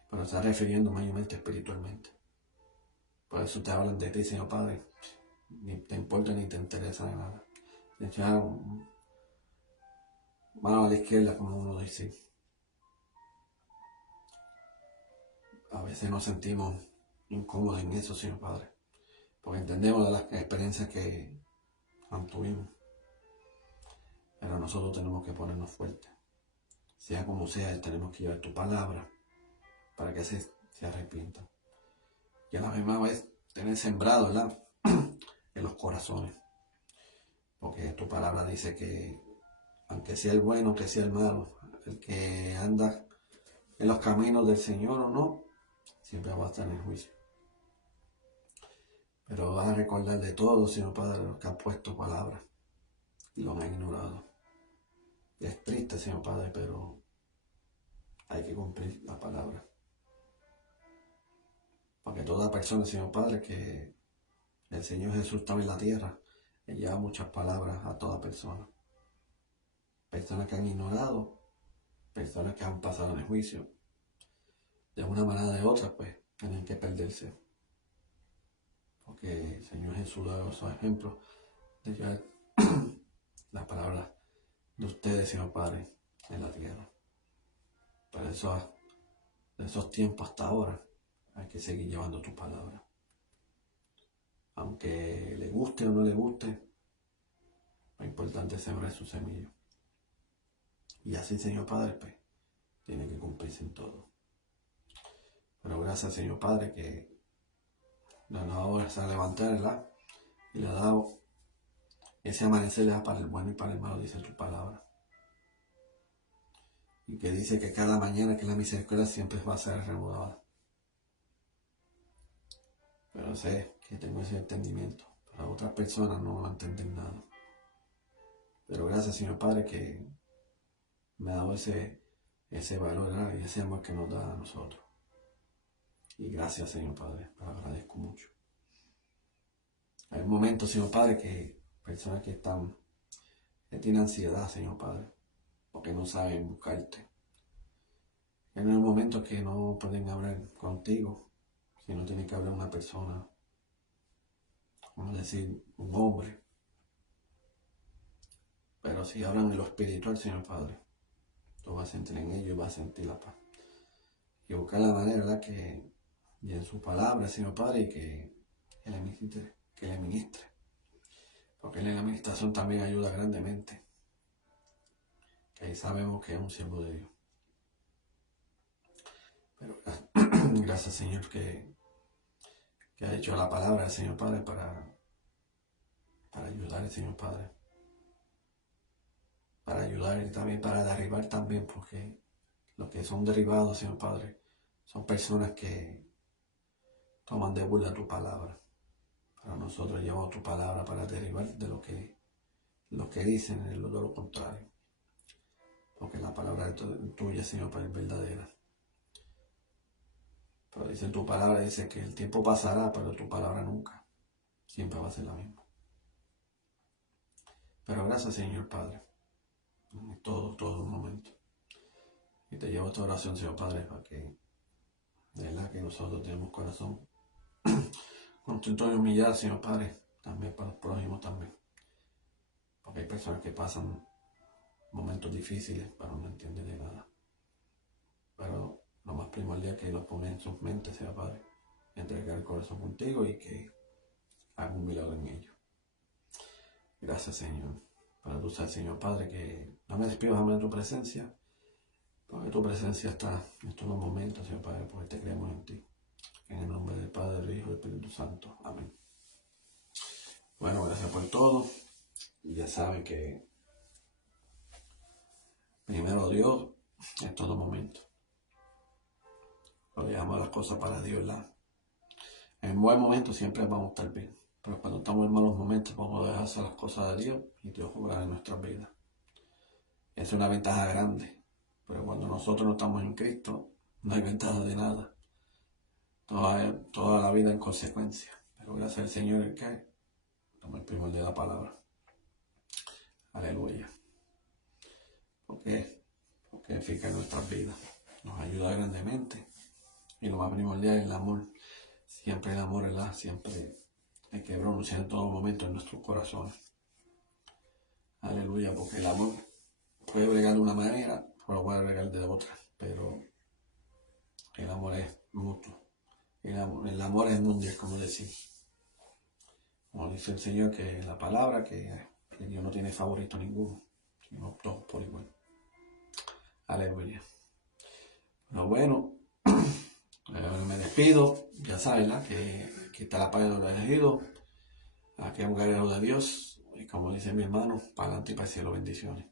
Pero está refiriendo mayormente espiritualmente. Por eso te hablan de ti, Señor Padre. Ni te importa ni te interesa de nada. Te echan mano a la izquierda, como uno dice. A veces nos sentimos incómodos en eso, Señor Padre, porque entendemos de las experiencias que tuvimos. Pero nosotros tenemos que ponernos fuertes. Sea como sea, tenemos que llevar tu palabra para que se arrepientan. Y a la misma vez tener sembrado, ¿verdad?, en los corazones. Porque tu palabra dice que aunque sea el bueno, que sea el malo, el que anda en los caminos del Señor o no, siempre va a estar en el juicio. Pero vas a recordar de todo, Señor Padre, los que han puesto palabras y lo han ignorado. Y es triste, Señor Padre, pero hay que cumplir la palabra. Porque toda persona, Señor Padre, que el Señor Jesús estaba en la tierra, Él lleva muchas palabras a toda persona. Personas que han ignorado, personas que han pasado en el juicio. De una manera o de otra, pues, tienen que perderse. Porque el Señor Jesús da esos ejemplos de llevar las palabras de ustedes, Señor Padre, en la tierra. Por eso, de esos tiempos hasta ahora, hay que seguir llevando tu palabra. Aunque le guste o no le guste, lo importante es sembrar su semilla. Y así, Señor Padre, pues, tiene que cumplirse en todo. Pero gracias, Señor Padre, que nos ha dado esa levantar, ¿verdad?, y le ha dado ese amanecer para el bueno y para el malo, dice tu palabra. Y que dice que cada mañana que la misericordia siempre va a ser renovada. Pero sé que tengo ese entendimiento. Para otras personas no van a entender nada. Pero gracias, Señor Padre, que me ha dado ese valor, ¿verdad?, y ese amor que nos da a nosotros. Y gracias, Señor Padre, lo agradezco mucho. Hay momentos, Señor Padre, que personas que tienen ansiedad, Señor Padre, porque no saben buscarte. Hay momentos que no pueden hablar contigo, sino tienen que hablar una persona, vamos a decir, un hombre. Pero si hablan en lo espiritual, Señor Padre, tú vas a sentir en ellos y vas a sentir la paz. Y buscar la manera, ¿verdad?, que y en su palabra, Señor Padre, y que le ministre. Porque en la administración también ayuda grandemente. Que ahí sabemos que es un siervo de Dios. Pero gracias, Señor, que ha hecho la palabra del Señor Padre para ayudar al Señor Padre. Para ayudar y también para derribar también, porque los que son derribados, Señor Padre, son personas que toman de burla tu palabra. Pero nosotros llevamos tu palabra para derribar de lo que dicen, es lo contrario. Porque la palabra tuya, Señor Padre, es verdadera. Pero dice tu palabra, dice que el tiempo pasará, pero tu palabra nunca. Siempre va a ser la misma. Pero gracias, Señor Padre, en todo momento. Y te llevo esta oración, Señor Padre, para que, de verdad, que nosotros tenemos corazón contento y humillado, Señor Padre, también para los prójimos también. Porque hay personas que pasan momentos difíciles, pero no entienden de nada. Pero lo más primordial es que los pongan en sus mentes, Señor Padre, entregar el corazón contigo y que haga un milagro en ellos. Gracias, Señor. Para tú sabes, Señor Padre, que no me despido jamás de tu presencia, porque tu presencia está en todos los momentos, Señor Padre, porque te creemos en ti. En el nombre del Padre, del Hijo y del Espíritu Santo. Amén. Bueno, gracias por todo. Y ya saben que primero Dios en todo momento. Lo dejamos las cosas para Dios, ¿verdad? En buen momento siempre vamos a estar bien. Pero cuando estamos en malos momentos vamos a dejar hacer las cosas de Dios y Dios jugará en nuestras vidas. Esa es una ventaja grande. Pero cuando nosotros no estamos en Cristo, no hay ventaja de nada. Toda la vida en consecuencia. Pero gracias al Señor el que toma el primer día de la palabra. Aleluya. ¿Por qué? Porque edifica nuestras vidas. Nos ayuda grandemente. Y lo más primordial es el amor. Siempre el amor, ¿verdad? Siempre hay que pronunciar en todo momento en nuestros corazones. Aleluya, porque el amor puede bregar de una manera, pero puede bregar de otra. Pero el amor es mutuo. El amor es mundial, como decir. Como dice el Señor, que la palabra, que Dios no tiene favorito ninguno, sino todos por igual. Aleluya. Pero bueno, me despido. Ya saben, ¿verdad? Que está la página de los elegidos. Aquí es un guerrero de Dios. Y como dice mi hermano, para adelante y para el cielo, bendiciones.